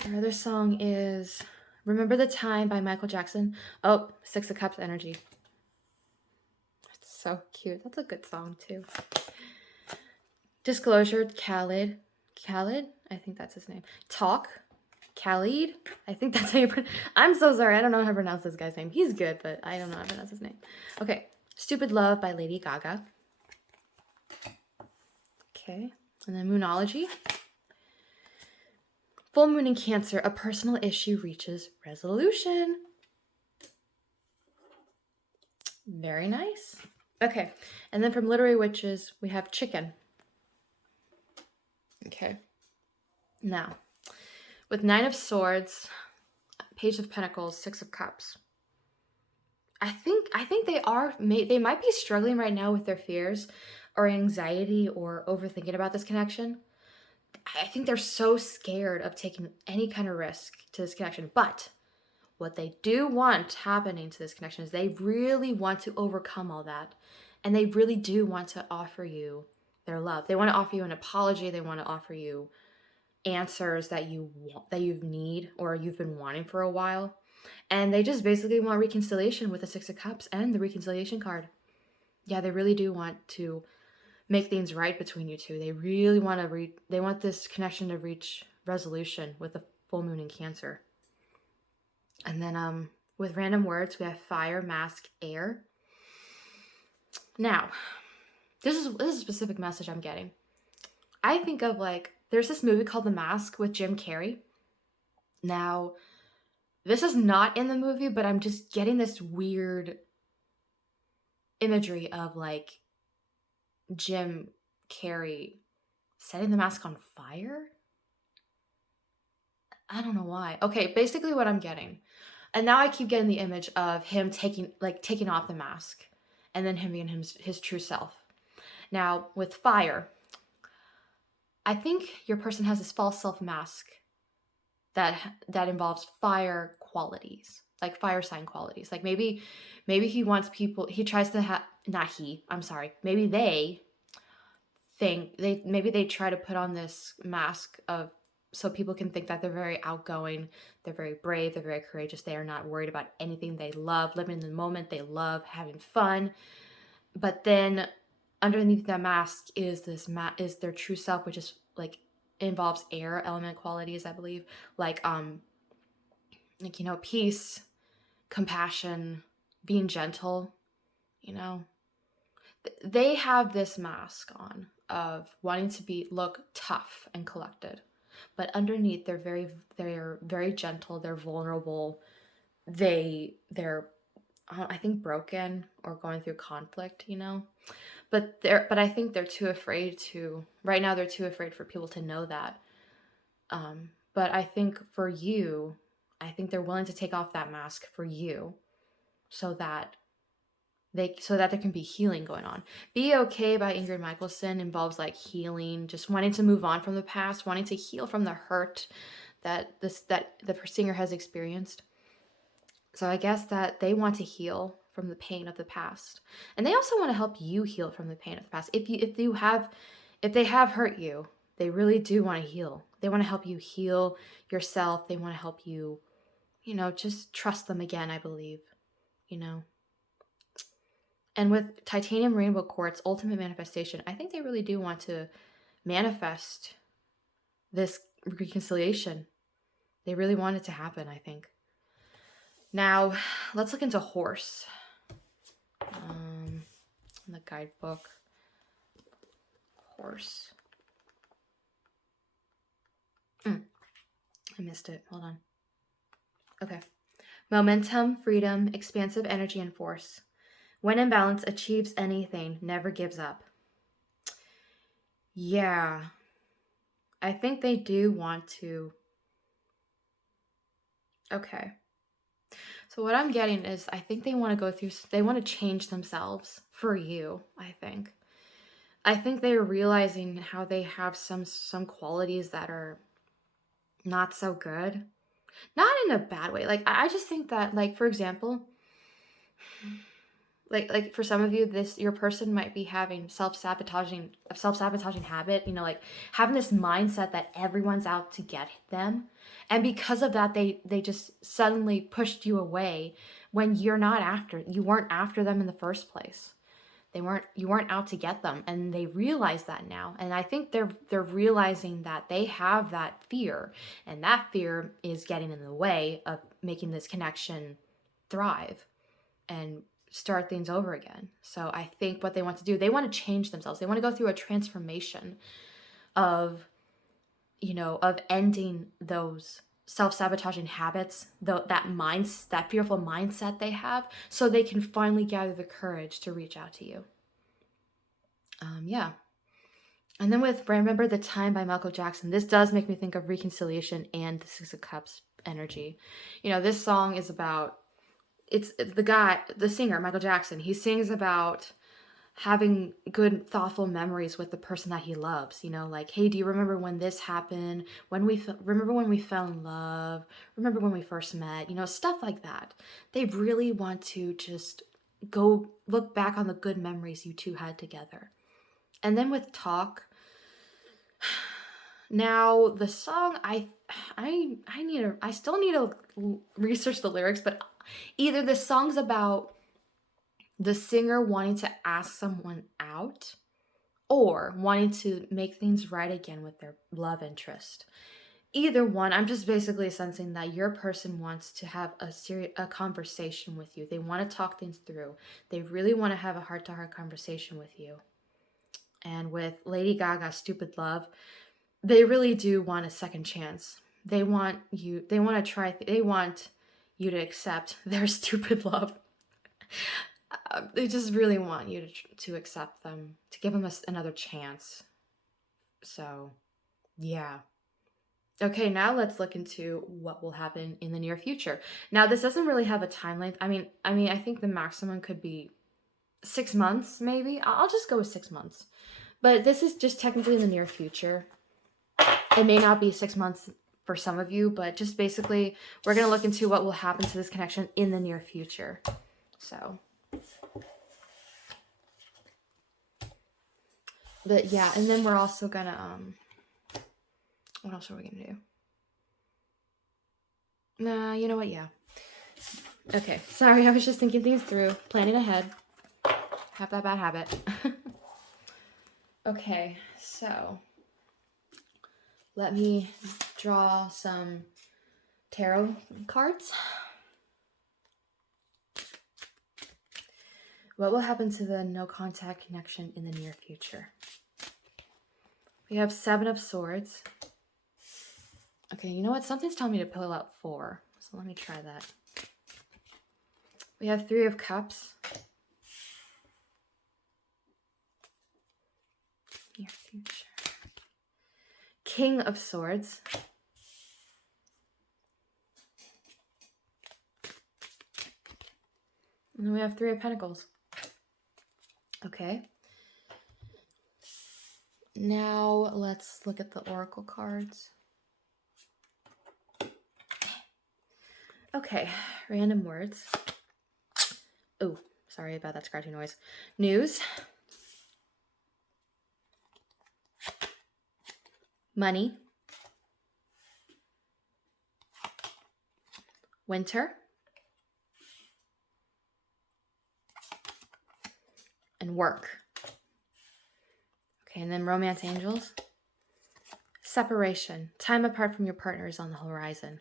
Our other song is Remember the Time by Michael Jackson. Oh, 6 of Cups energy. That's so cute. That's a good song too. Disclosure, Khalid. Khalid? I think that's his name. Talk. Khalid? I think that's how you pronounce. I'm so sorry. I don't know how to pronounce this guy's name. He's good, but I don't know how to pronounce his name. Okay. Stupid Love by Lady Gaga. Okay. And then Moonology. Full Moon in Cancer. A personal issue reaches resolution. Very nice. Okay. And then from Literary Witches, we have Chicken. Okay. Now, with 9 of Swords, Page of Pentacles, 6 of Cups. I think they might be struggling right now with their fears or anxiety or overthinking about this connection. I think they're so scared of taking any kind of risk to this connection. But what they do want happening to this connection is they really want to overcome all that. And they really do want to offer you their love. They want to offer you an apology. They want to offer you answers that you need or you've been wanting for a while. And they just basically want reconciliation with the 6 of Cups and the reconciliation card. Yeah, they really do want to make things right between you two. They really want they want this connection to reach resolution with the full moon in Cancer. And then with random words, we have fire, mask, air. Now, this is a specific message I'm getting. I think of there's this movie called The Mask with Jim Carrey. Now, this is not in the movie, but I'm just getting this weird imagery of Jim Carrey setting the mask on fire. I don't know why. Okay, basically what I'm getting. And now I keep getting the image of him taking off the mask and then him being his true self. Now, with fire, I think your person has this false self mask that involves fire qualities, like fire sign qualities. Like maybe he wants people, he tries to have, maybe they try to put on this mask so people can think that they're very outgoing, they're very brave, they're very courageous, they are not worried about anything, they love living in the moment, they love having fun. But then underneath that mask is is their true self, which is involves air element qualities, I believe, peace, compassion, being gentle, they have this mask on of wanting to look tough and collected, but underneath they're very gentle, they're vulnerable, they're I think broken or going through conflict, you know. But I think they're too afraid to right now. They're too afraid for people to know that. But I think for you, I think they're willing to take off that mask for you, so that there can be healing going on. Be Okay by Ingrid Michaelson involves like healing, just wanting to move on from the past, wanting to heal from the hurt that the singer has experienced. So I guess that they want to heal from the pain of the past. And they also want to help you heal from the pain of the past. If they have hurt you, they really do want to heal. They want to help you heal yourself. They want to help you, just trust them again, I believe, you know. And with Titanium Rainbow Quartz Ultimate Manifestation, I think they really do want to manifest this reconciliation. They really want it to happen, I think. Now, let's look into Horse. In the guidebook. Horse. I missed it. Hold on. Okay. Momentum, freedom, expansive energy, and force. When in balance, achieves anything, never gives up. Yeah. I think they do want to. Okay. So what I'm getting is I think they want to change themselves for you, I think. I think they're realizing how they have some qualities that are not so good. Not in a bad way. Like, I just think that, like, for example, like for some of you, your person might be having self-sabotaging habit, like having this mindset that everyone's out to get them. And because of that, they just suddenly pushed you away when you weren't after them in the first place. You weren't out to get them, and they realize that now. And I think they're realizing that they have that fear, and that fear is getting in the way of making this connection thrive and start things over again. So I think what they want to do, they want to change themselves. They want to go through a transformation of ending those self-sabotaging habits, that fearful mindset they have, so they can finally gather the courage to reach out to you. Yeah. And then with Remember the Time by Michael Jackson, this does make me think of reconciliation and the Six of Cups energy. This song is about, it's the singer, Michael Jackson, he sings about having good, thoughtful memories with the person that he loves. Like, hey, do you remember when this happened? Remember when we fell in love? Remember when we first met? Stuff like that. They really want to just go look back on the good memories you two had together. And then with Talk, now the song, I still need to research the lyrics, but either the song's about the singer wanting to ask someone out or wanting to make things right again with their love interest. Either one, I'm just basically sensing that your person wants to have a conversation with you. They want to talk things through. They really want to have a heart-to-heart conversation with you. And with Lady Gaga's Stupid Love, they really do want a second chance. They want you to accept their stupid love. They just really want you to accept them, to give them another chance. So, yeah. Okay, now let's look into what will happen in the near future. Now, this doesn't really have a time length. I mean, I think the maximum could be 6 months, maybe. I'll just go with 6 months. But this is just technically in the near future. It may not be 6 months for some of you, but just basically, we're going to look into what will happen to this connection in the near future. So, but yeah, and then we're also going to, what else are we going to do? Nah, you know what? Yeah. Okay, sorry, I was just thinking things through, planning ahead. Have that bad habit. Okay, so let me draw some tarot cards. What will happen to the no contact connection in the near future? We have 7 of Swords. Okay, you know what? Something's telling me to pull out 4. So let me try that. We have 3 of Cups. Near future. King of Swords. And then we have 3 of Pentacles. Okay. Now let's look at the Oracle cards. Okay, random words. Oh, sorry about that scratchy noise. News. Money. Winter. And work. Okay, and then romance angels. Separation. Time apart from your partner is on the horizon.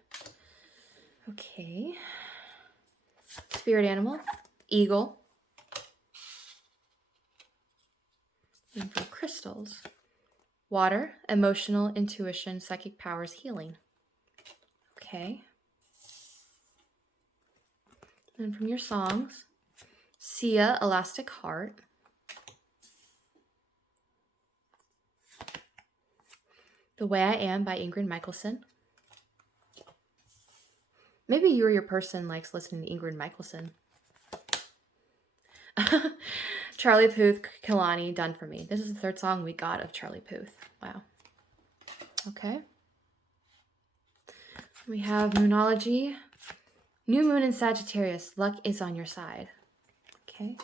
Okay. Spirit animal. Eagle. And for crystals. Water. Emotional, intuition, psychic powers, healing. Okay. And from your songs. Sia, Elastic Heart. The Way I Am by Ingrid Michaelson. Maybe you or your person likes listening to Ingrid Michaelson. Charlie Puth, Kilani, Done For Me. This is the 3rd song we got of Charlie Puth. Wow. Okay. We have Moonology. New Moon in Sagittarius. Luck is on your side. Okay.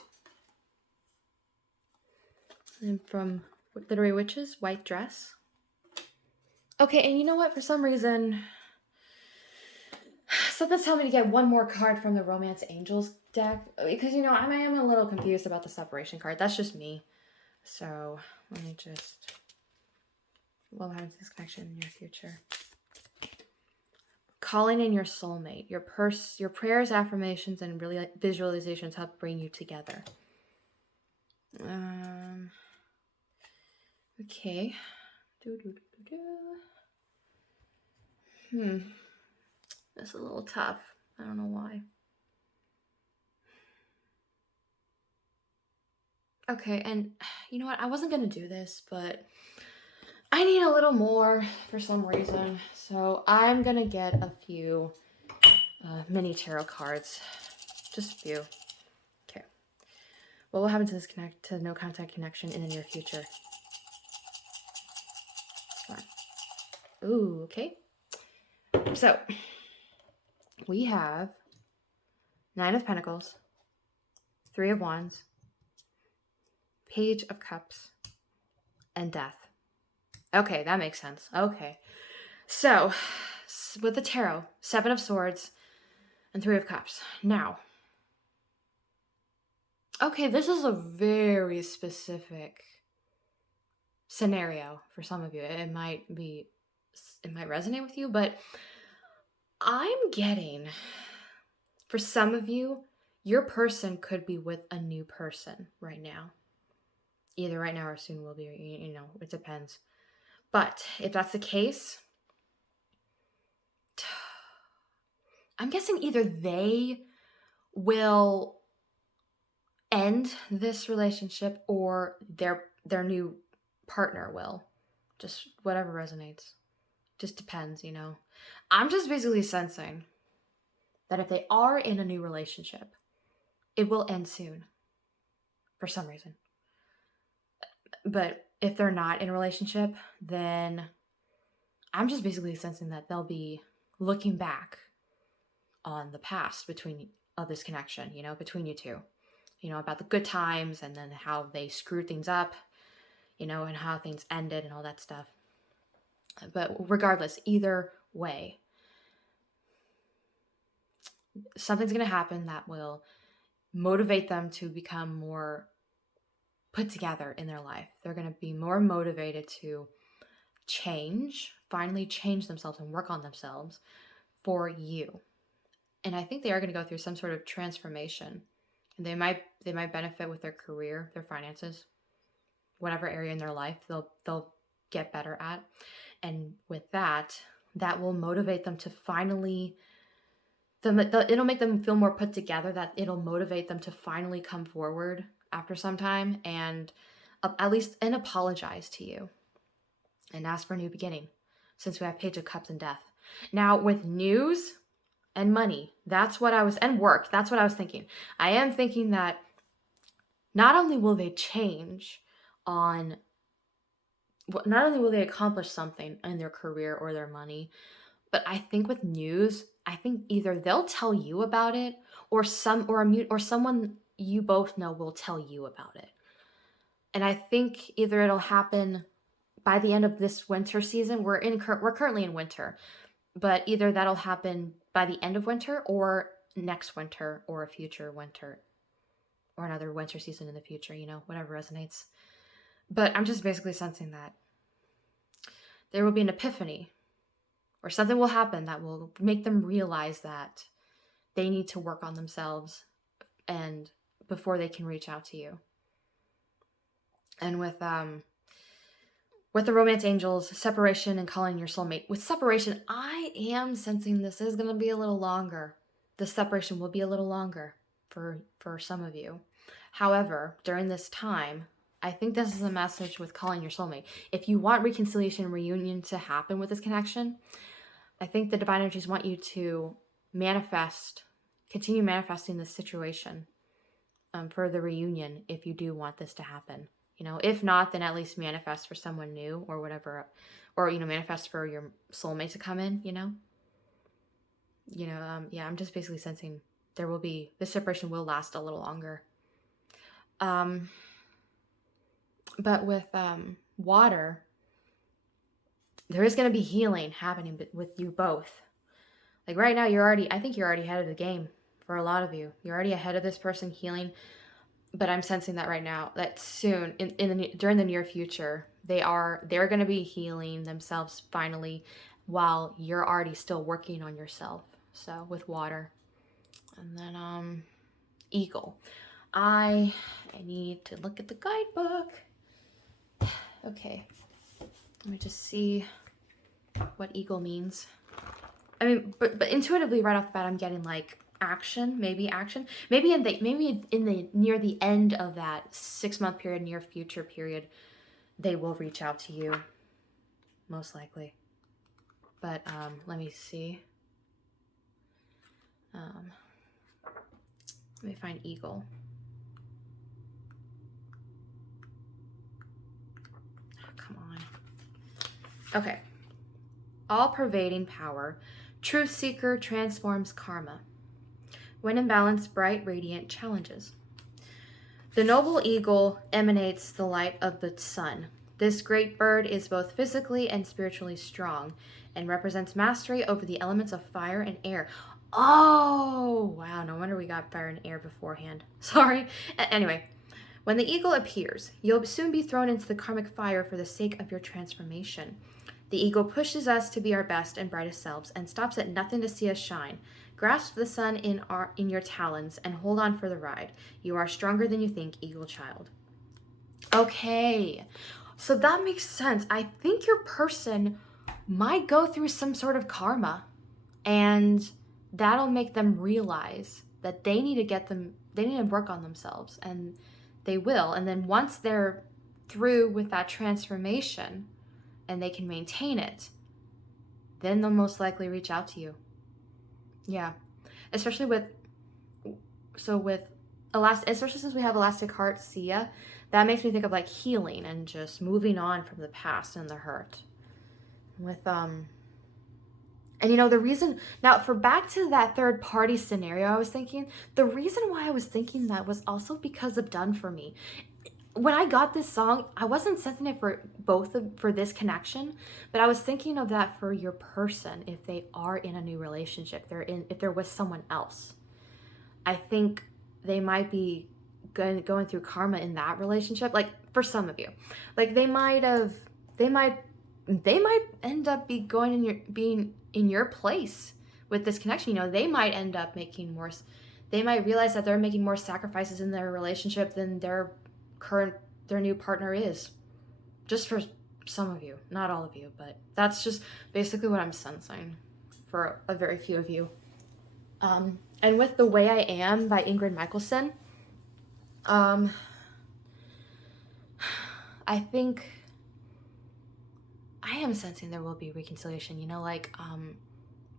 And from Literary Witches, White Dress. Okay, and you know what? For some reason, something's telling me to get one more card from the Romance Angels deck. Because, you know, I am a little confused about the separation card. That's just me. So, let me just... What happens to this connection in your future? Calling in your soulmate. Your prayers, affirmations, and really visualizations help bring you together. Okay. That's a little tough. I don't know why. Okay, and you know what? I wasn't going to do this, but I need a little more for some reason. So I'm going to get a few mini tarot cards. Just a few. Okay. What will happen to this no contact connection in the near future? Come on. Ooh, okay. So we have 9 of Pentacles, 3 of Wands, Page of Cups, and Death. Okay, that makes sense. Okay. So, with the tarot, 7 of Swords and 3 of Cups. Now, okay, this is a very specific scenario for some of you. It might resonate with you, but I'm getting, for some of you, your person could be with a new person right now. Either right now or soon will be, you know, it depends. But if that's the case, I'm guessing either they will end this relationship or their new partner will. Just whatever resonates. Just depends, you know. I'm just basically sensing that if they are in a new relationship, it will end soon for some reason. But if they're not in a relationship, then I'm just basically sensing that they'll be looking back on the past of this connection, you know, between you two, you know, about the good times and then how they screwed things up, you know, and how things ended and all that stuff. But regardless, either way, something's going to happen that will motivate them to become more put together in their life. They're going to be more motivated to finally change themselves and work on themselves for you. And I think they are going to go through some sort of transformation They might benefit with their career, their finances, whatever area in their life they'll get better at. And with that will motivate them to finally it'll make them feel more put together, that it'll motivate them to finally come forward after some time and at least and apologize to you and ask for a new beginning, since we have Page of Cups and Death. Now with news and money, and work, that's what I was thinking. I am thinking that not only will they change not only will they accomplish something in their career or their money, but I think with news, I think either they'll tell you about it, or someone you both know will tell you about it. And I think either it'll happen by the end of this winter season. We're currently in winter, but either that'll happen by the end of winter, or next winter, or a future winter, or another winter season in the future, whatever resonates. But I'm just basically sensing that there will be an epiphany, or something will happen that will make them realize that they need to work on themselves and before they can reach out to you. And with the romance angels, separation and calling your soulmate. With separation, I am sensing this is going to be a little longer. The separation will be a little longer for some of you. However, during this time, I think this is a message with calling your soulmate. If you want reconciliation and reunion to happen with this connection, I think the divine energies want you to continue manifesting this situation for the reunion, if you do want this to happen. If not, then at least manifest for someone new or whatever, or, manifest for your soulmate to come in, yeah, I'm just basically sensing this separation will last a little longer. But with water, there is going to be healing happening with you both. Like right now, I think you're already ahead of the game for a lot of you. You're already ahead of this person healing. But I'm sensing that right now, that soon, during the near future, they're going to be healing themselves finally, while you're already still working on yourself. So with water. And then eagle. I need to look at the guidebook. Okay. Let me just see what eagle means. I mean, but intuitively right off the bat, I'm getting like action. Maybe in the near the end of that 6-month period, near future period, they will reach out to you, most likely. But let me see. Let me find eagle. Oh, come on. Okay. All-pervading power. Truth seeker transforms karma. When in balance, bright, radiant challenges. The noble eagle emanates the light of the sun. This great bird is both physically and spiritually strong and represents mastery over the elements of fire and air. Oh, wow, no wonder we got fire and air beforehand. Sorry. Anyway, when the eagle appears, you'll soon be thrown into the karmic fire for the sake of your transformation. The eagle pushes us to be our best and brightest selves and stops at nothing to see us shine. Grasp the sun in your talons and hold on for the ride. You are stronger than you think, eagle child. Okay, so that makes sense. I think your person might go through some sort of karma, and that'll make them realize that they need to work on themselves, and they will. And then once they're through with that transformation and they can maintain it, then they'll most likely reach out to you. Yeah, especially especially since we have Elastic Heart Sia, that makes me think of like healing and just moving on from the past and the hurt. With and the reason now, for back to that third party scenario, I was thinking the reason why I was thinking that was also because of Done For Me. When I got this song, I wasn't sensing it for this connection, but I was thinking of that for your person if they are in a new relationship, if they're with someone else. I think they might be going through karma in that relationship. Like for some of you, like they might end up being in your place with this connection. They might end up making more. They might realize that they're making more sacrifices in their relationship than their new partner is. Just for some of you, not all of you, but that's just basically what I'm sensing for a very few of you. And with The Way I Am by Ingrid Michaelson, I think I am sensing there will be reconciliation, you know, like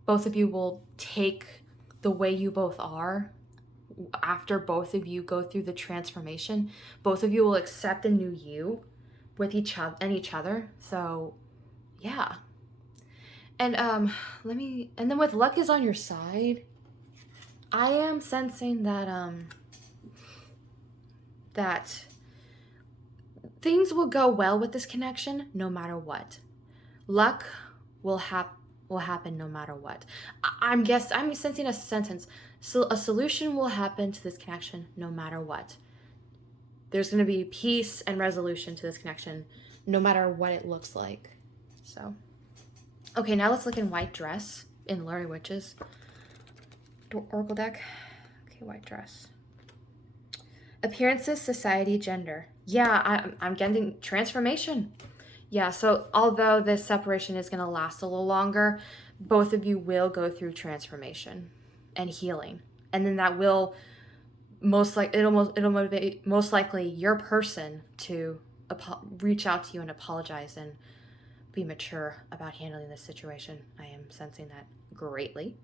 both of you will take the way you both are after both of you go through the transformation. Both of you will accept a new you with each other. So yeah. And and then with luck is on your side, I am sensing that that things will go well with this connection no matter what. Luck will happen no matter what. I'm sensing a sentence. So a solution will happen to this connection no matter what. There's going to be peace and resolution to this connection no matter what it looks like. So, okay, now let's look in White Dress in Lurid Witches Oracle deck. Okay, White Dress. Appearances, society, gender. Yeah, I'm getting transformation. Yeah, so although this separation is going to last a little longer, both of you will go through transformation and healing. And then that will it'll motivate most likely your person to reach out to you and apologize and be mature about handling this situation. I am sensing that greatly.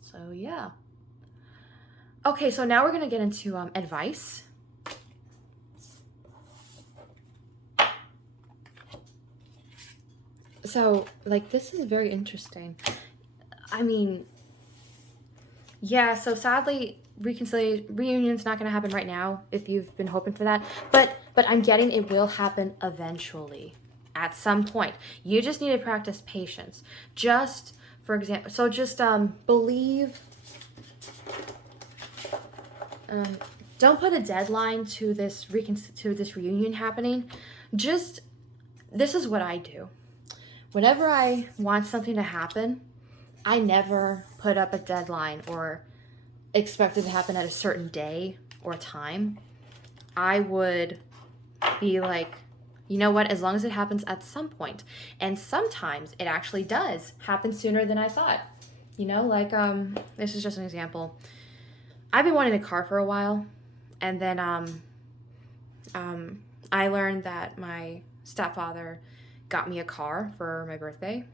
So yeah. Okay, so now we're going to get into advice. So, like, this is very interesting. I mean, yeah, so sadly, reunion's not going to happen right now if you've been hoping for that. But I'm getting it will happen eventually at some point. You just need to practice patience. Just, for example, so just believe... don't put a deadline to this reunion happening. Just, this is what I do. Whenever I want something to happen, I never put up a deadline or expect it to happen at a certain day or time. I would be like, you know what, as long as it happens at some point. And sometimes it actually does happen sooner than I thought. You know, like, this is just an example. I've been wanting a car for a while, and then I learned that my stepfather got me a car for my birthday,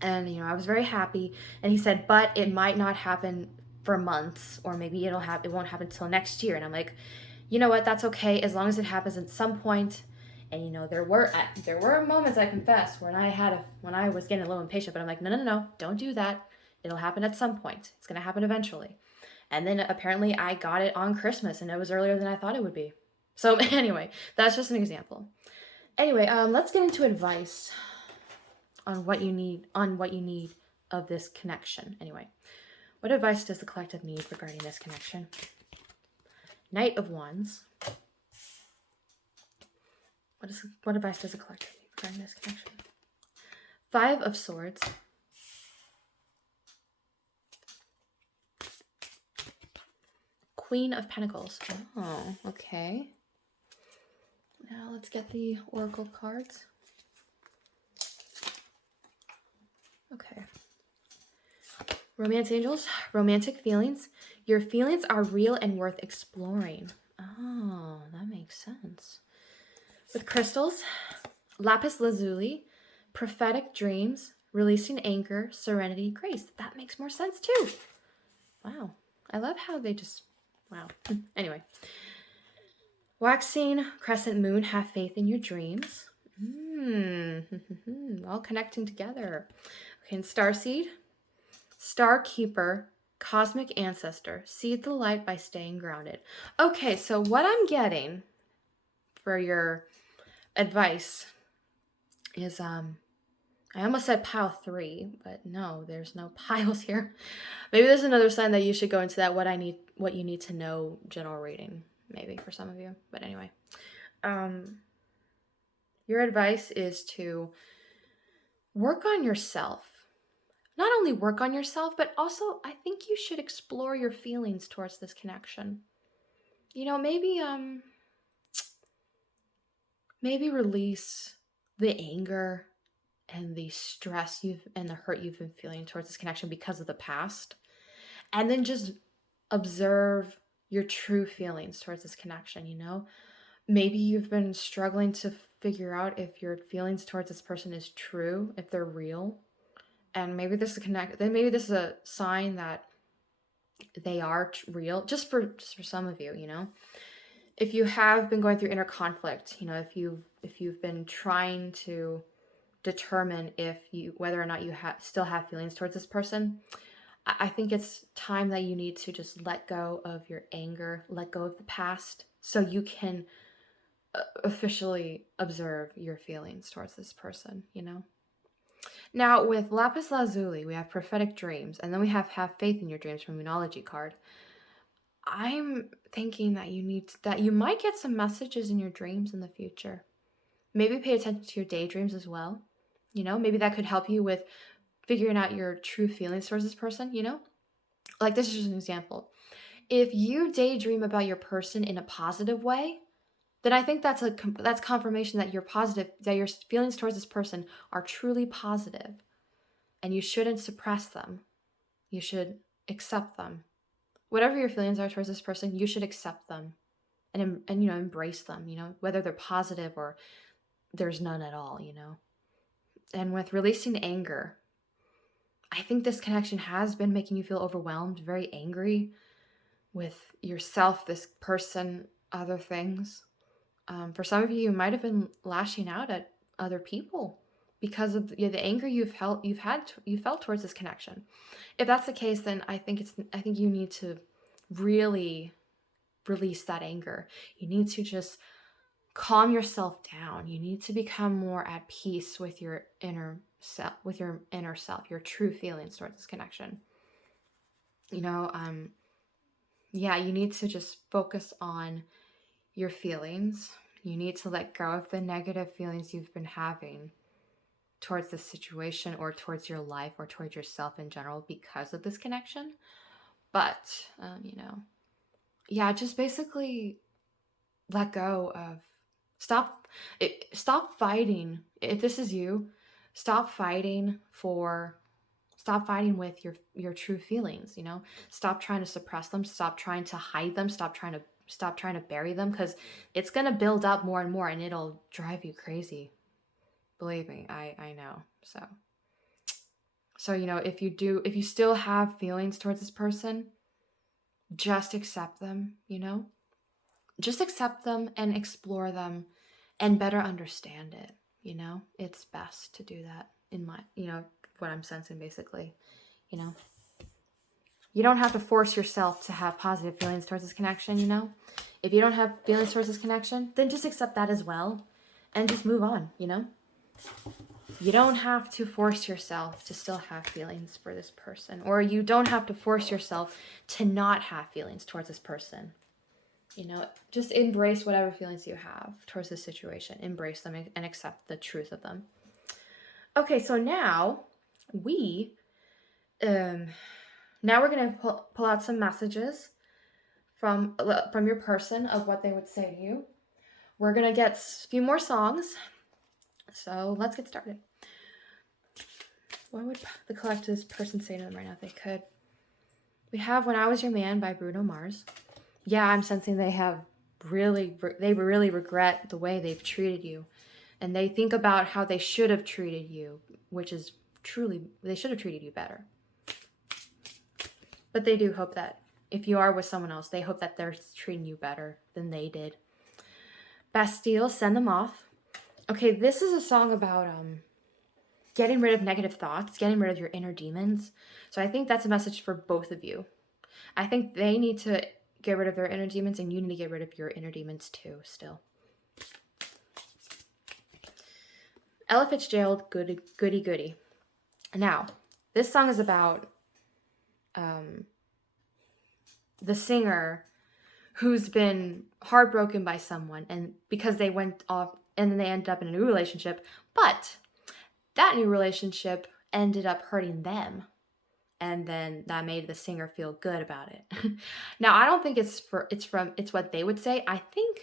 and you know, I was very happy. And he said, but it might not happen for months, or maybe it won't happen until next year. And I'm like, you know what, that's okay, as long as it happens at some point. And you know, there were moments, I confess, when I was getting a little impatient, but I'm like, no, don't do that. It'll happen at some point. It's gonna happen eventually. And then apparently I got it on Christmas, and it was earlier than I thought it would be. So anyway, that's just an example. Anyway, let's get into advice on what you need of this connection. Anyway, what advice does the collective need regarding this connection? Knight of Wands. What advice does the collective need regarding this connection? 5 of Swords. Queen of Pentacles. Oh, okay. Now let's get the Oracle cards. Okay. Romance Angels, romantic feelings. Your feelings are real and worth exploring. Oh, that makes sense. With crystals, lapis lazuli, prophetic dreams, releasing anger, serenity, grace. That makes more sense too. Wow. I love how they just, wow. Anyway. Waxing crescent moon, have faith in your dreams. All connecting together. Okay, and Starseed, Star Keeper, cosmic ancestor, seed the light by staying grounded. Okay, so what I'm getting for your advice is, I almost said pile 3, but no, there's no piles here. Maybe there's another sign that you should go into that what you need to know general reading, maybe for some of you. But anyway, your advice is to work on yourself. not only work on yourself, but also I think you should explore your feelings towards this connection. You know, maybe release the anger and the stress and the hurt you've been feeling towards this connection because of the past. And then just observe your true feelings towards this connection, you know? Maybe you've been struggling to figure out if your feelings towards this person is true, if they're real. And maybe this is maybe this is a sign that they are real, just for some of you, you know? If you have been going through inner conflict, you know, if you've been trying to determine whether or not you still have feelings towards this person, I think it's time that you need to just let go of your anger, let go of the past, so you can officially observe your feelings towards this person, you know? Now, with Lapis Lazuli, we have prophetic dreams, and then we have faith in your dreams from Moonology card. I'm thinking that you might get some messages in your dreams in the future. Maybe pay attention to your daydreams as well. You know, maybe that could help you with figuring out your true feelings towards this person, you know? Like, this is just an example. If you daydream about your person in a positive way, then I think that's confirmation that you're positive, that your feelings towards this person are truly positive, and you shouldn't suppress them. You should accept them. Whatever your feelings are towards this person, you should accept them and you know, embrace them, you know, whether they're positive or there's none at all, you know. And with releasing anger, I think this connection has been making you feel overwhelmed, very angry with yourself, this person, other things. For some of you, you might have been lashing out at other people because of the anger you felt towards this connection. If that's the case, then I think you need to really release that anger. You need to just calm yourself down. You need to become more at peace with your inner self, your true feelings towards this connection. You know, yeah, you need to just focus on your feelings. You need to let go of the negative feelings you've been having towards this situation or towards your life or towards yourself in general because of this connection. But, you know, yeah, just basically let go of, stop fighting. If this is you, stop fighting with your true feelings, you know? Stop trying to suppress them, stop trying to hide them, stop trying to bury them, because it's going to build up more and more and it'll drive you crazy. Believe me, I know. So you know, if you still have feelings towards this person, just accept them, you know? Just accept them and explore them and better understand it, you know? It's best to do that in my, you know, what I'm sensing basically, you know? You don't have to force yourself to have positive feelings towards this connection, you know? If you don't have feelings towards this connection, then just accept that as well and just move on, you know? You don't have to force yourself to still have feelings for this person, or you don't have to force yourself to not have feelings towards this person. You know, just embrace whatever feelings you have towards this situation. Embrace them and accept the truth of them. Okay, so now we're going to pull out some messages from your person of what they would say to you. We're going to get a few more songs. So let's get started. What would the collector's person say to them right now if they could? We have When I Was Your Man by Bruno Mars. Yeah, I'm sensing they really regret the way they've treated you. And they think about how they should have treated you, which is truly, they should have treated you better. But they do hope that if you are with someone else, they hope that they're treating you better than they did. Bastille, Send Them Off. Okay, this is a song about getting rid of negative thoughts, getting rid of your inner demons. So I think that's a message for both of you. I think they need to get rid of their inner demons, and you need to get rid of your inner demons too, still. Ella Fitzgerald, Goody Goody. Now, this song is about the singer who's been heartbroken by someone, and because they went off and then they ended up in a new relationship, but that new relationship ended up hurting them. And then that made the singer feel good about it. Now, I don't think it's what they would say. I think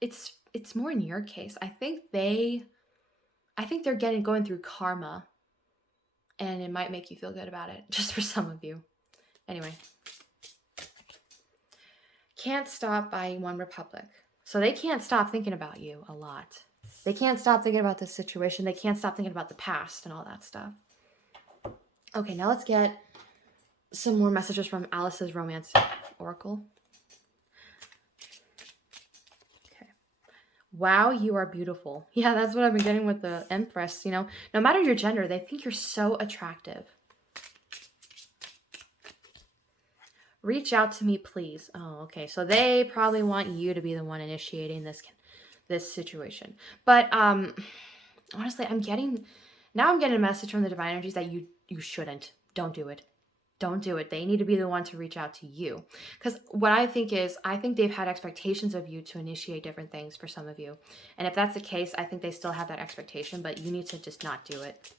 it's more in your case. I think they're going through karma, and it might make you feel good about it, just for some of you. Anyway. Can't stop by One Republic. So they can't stop thinking about you a lot. They can't stop thinking about this situation. They can't stop thinking about the past and all that stuff. Okay, now let's get some more messages from Alice's Romance Oracle. Okay. Wow, you are beautiful. Yeah, that's what I've been getting with the Empress. You know, no matter your gender, they think you're so attractive. Reach out to me, please. Oh, okay. So they probably want you to be the one initiating this situation. But honestly, I'm getting a message from the divine energies that you shouldn't. Don't do it. Don't do it. They need to be the one to reach out to you. Because what I think they've had expectations of you to initiate different things for some of you. And if that's the case, I think they still have that expectation, but you need to just not do it.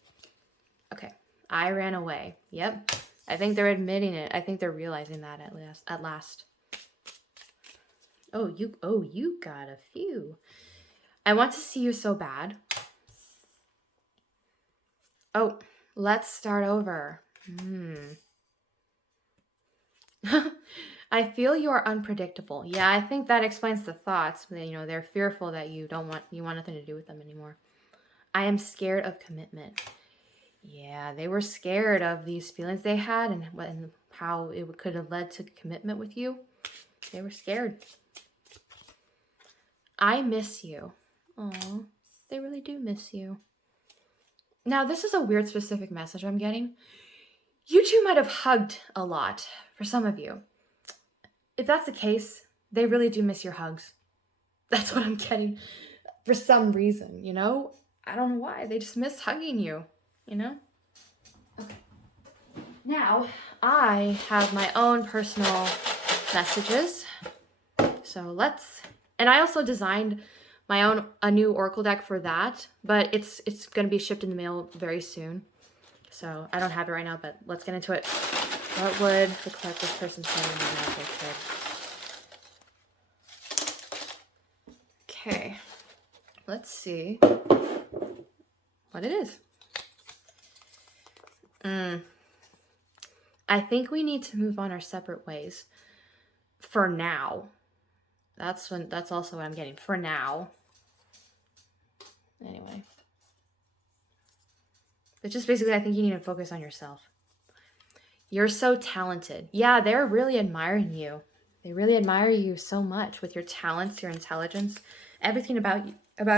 Okay. I ran away. Yep. I think they're admitting it. I think they're realizing that at last. Oh, you got a few. I want to see you so bad. Oh, let's start over. I feel you are unpredictable. Yeah, I think that explains the thoughts. You know, they're fearful that you want nothing to do with them anymore. I am scared of commitment. Yeah, they were scared of these feelings they had and how it could have led to commitment with you. They were scared. I miss you. Aw, they really do miss you. Now, this is a weird specific message I'm getting. You two might have hugged a lot for some of you. If that's the case, they really do miss your hugs. That's what I'm getting for some reason, you know? I don't know why. They just miss hugging you, you know? Okay. Now, I have my own personal messages. So and I also designed a new Oracle deck for that, but it's going to be shipped in the mail very soon. So I don't have it right now, but let's get into it. What would the collective person say in the magic kid? Okay. Let's see what it is. I think we need to move on our separate ways. For now. That's also what I'm getting. For now. Anyway. But just basically, I think you need to focus on yourself. You're so talented. Yeah, they're really admiring you. They really admire you so much with your talents, your intelligence, everything about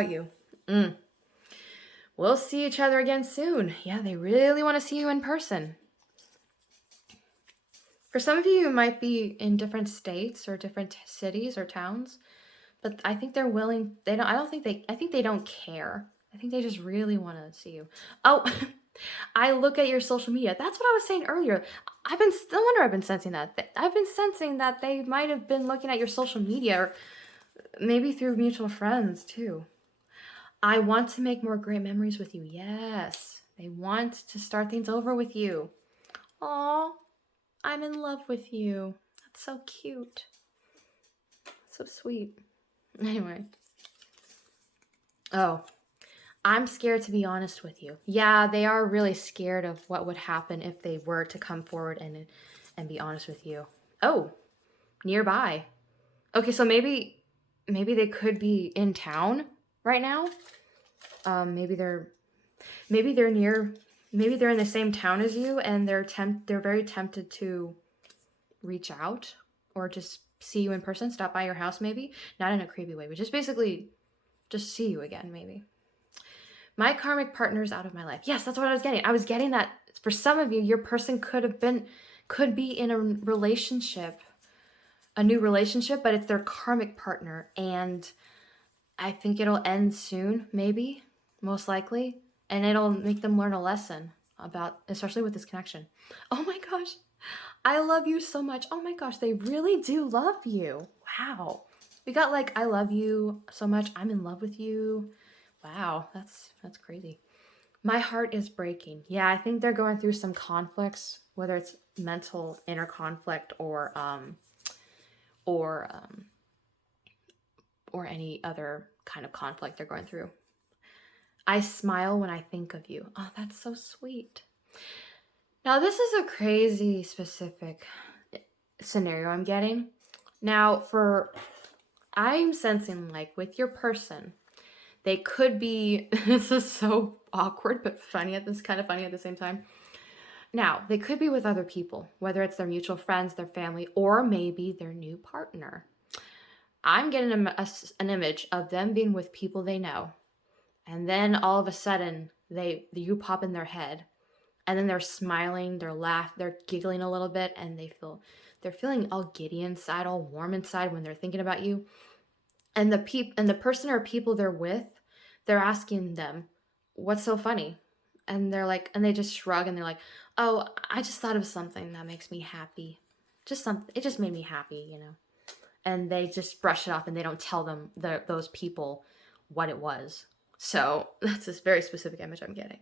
you. We'll see each other again soon. Yeah, they really want to see you in person. For some of you, you might be in different states or different cities or towns, but I think they're willing. I think they don't care. I think they just really want to see you. Oh, I look at your social media. That's what I was saying earlier. No wonder I've been sensing that. I've been sensing that they might have been looking at your social media, or maybe through mutual friends too. I want to make more great memories with you. Yes. They want to start things over with you. Aw, I'm in love with you. That's so cute. So sweet. Anyway. Oh, I'm scared to be honest with you. Yeah, they are really scared of what would happen if they were to come forward and be honest with you. Oh, nearby. Okay, so maybe they could be in town right now. Maybe they're in the same town as you, and they're very tempted to reach out or just see you in person, stop by your house maybe. Not in a creepy way, but just basically just see you again maybe. My karmic partner's out of my life. Yes, that's what I was getting. I was getting that for some of you, your person could be in a relationship, a new relationship, but it's their karmic partner. And I think it'll end soon, maybe, most likely. And it'll make them learn a lesson especially with this connection. Oh my gosh, I love you so much. Oh my gosh, they really do love you. Wow. We got I love you so much. I'm in love with you. Wow, that's crazy. My heart is breaking. Yeah, I think they're going through some conflicts, whether it's mental inner conflict or or any other kind of conflict they're going through. I smile when I think of you. Oh, that's so sweet. Now, this is a crazy specific scenario I'm getting. Now, I'm sensing like with your person, they could be, this is so awkward but funny at this, kind of funny at the same time. Now, they could be with other people, whether it's their mutual friends, their family, or maybe their new partner. I'm getting an image of them being with people they know. And then all of a sudden, you pop in their head, and then they're smiling, they're giggling a little bit, and they're feeling all giddy inside, all warm inside when they're thinking about you. And the person or people they're with, they're asking them, "What's so funny?" And they're like, and they just shrug and they're like, "Oh, I just thought of something that makes me happy. It just made me happy, you know." And they just brush it off and they don't tell those people what it was. So that's this very specific image I'm getting.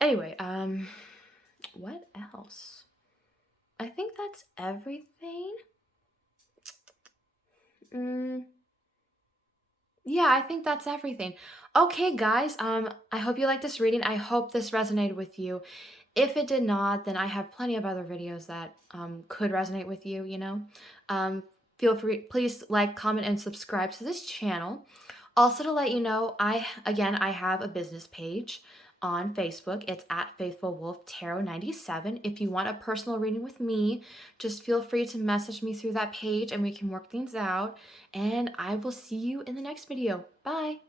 Anyway, what else? I think that's everything. Yeah, I think that's everything. Okay, guys, I hope you liked this reading. I hope this resonated with you. If it did not, then I have plenty of other videos that could resonate with you, you know. Feel free, please like, comment, and subscribe to this channel. Also, to let you know, I have a business page on Facebook. It's at Faithful Wolf Tarot 97. If you want a personal reading with me, just feel free to message me through that page and we can work things out. And I will see you in the next video. Bye!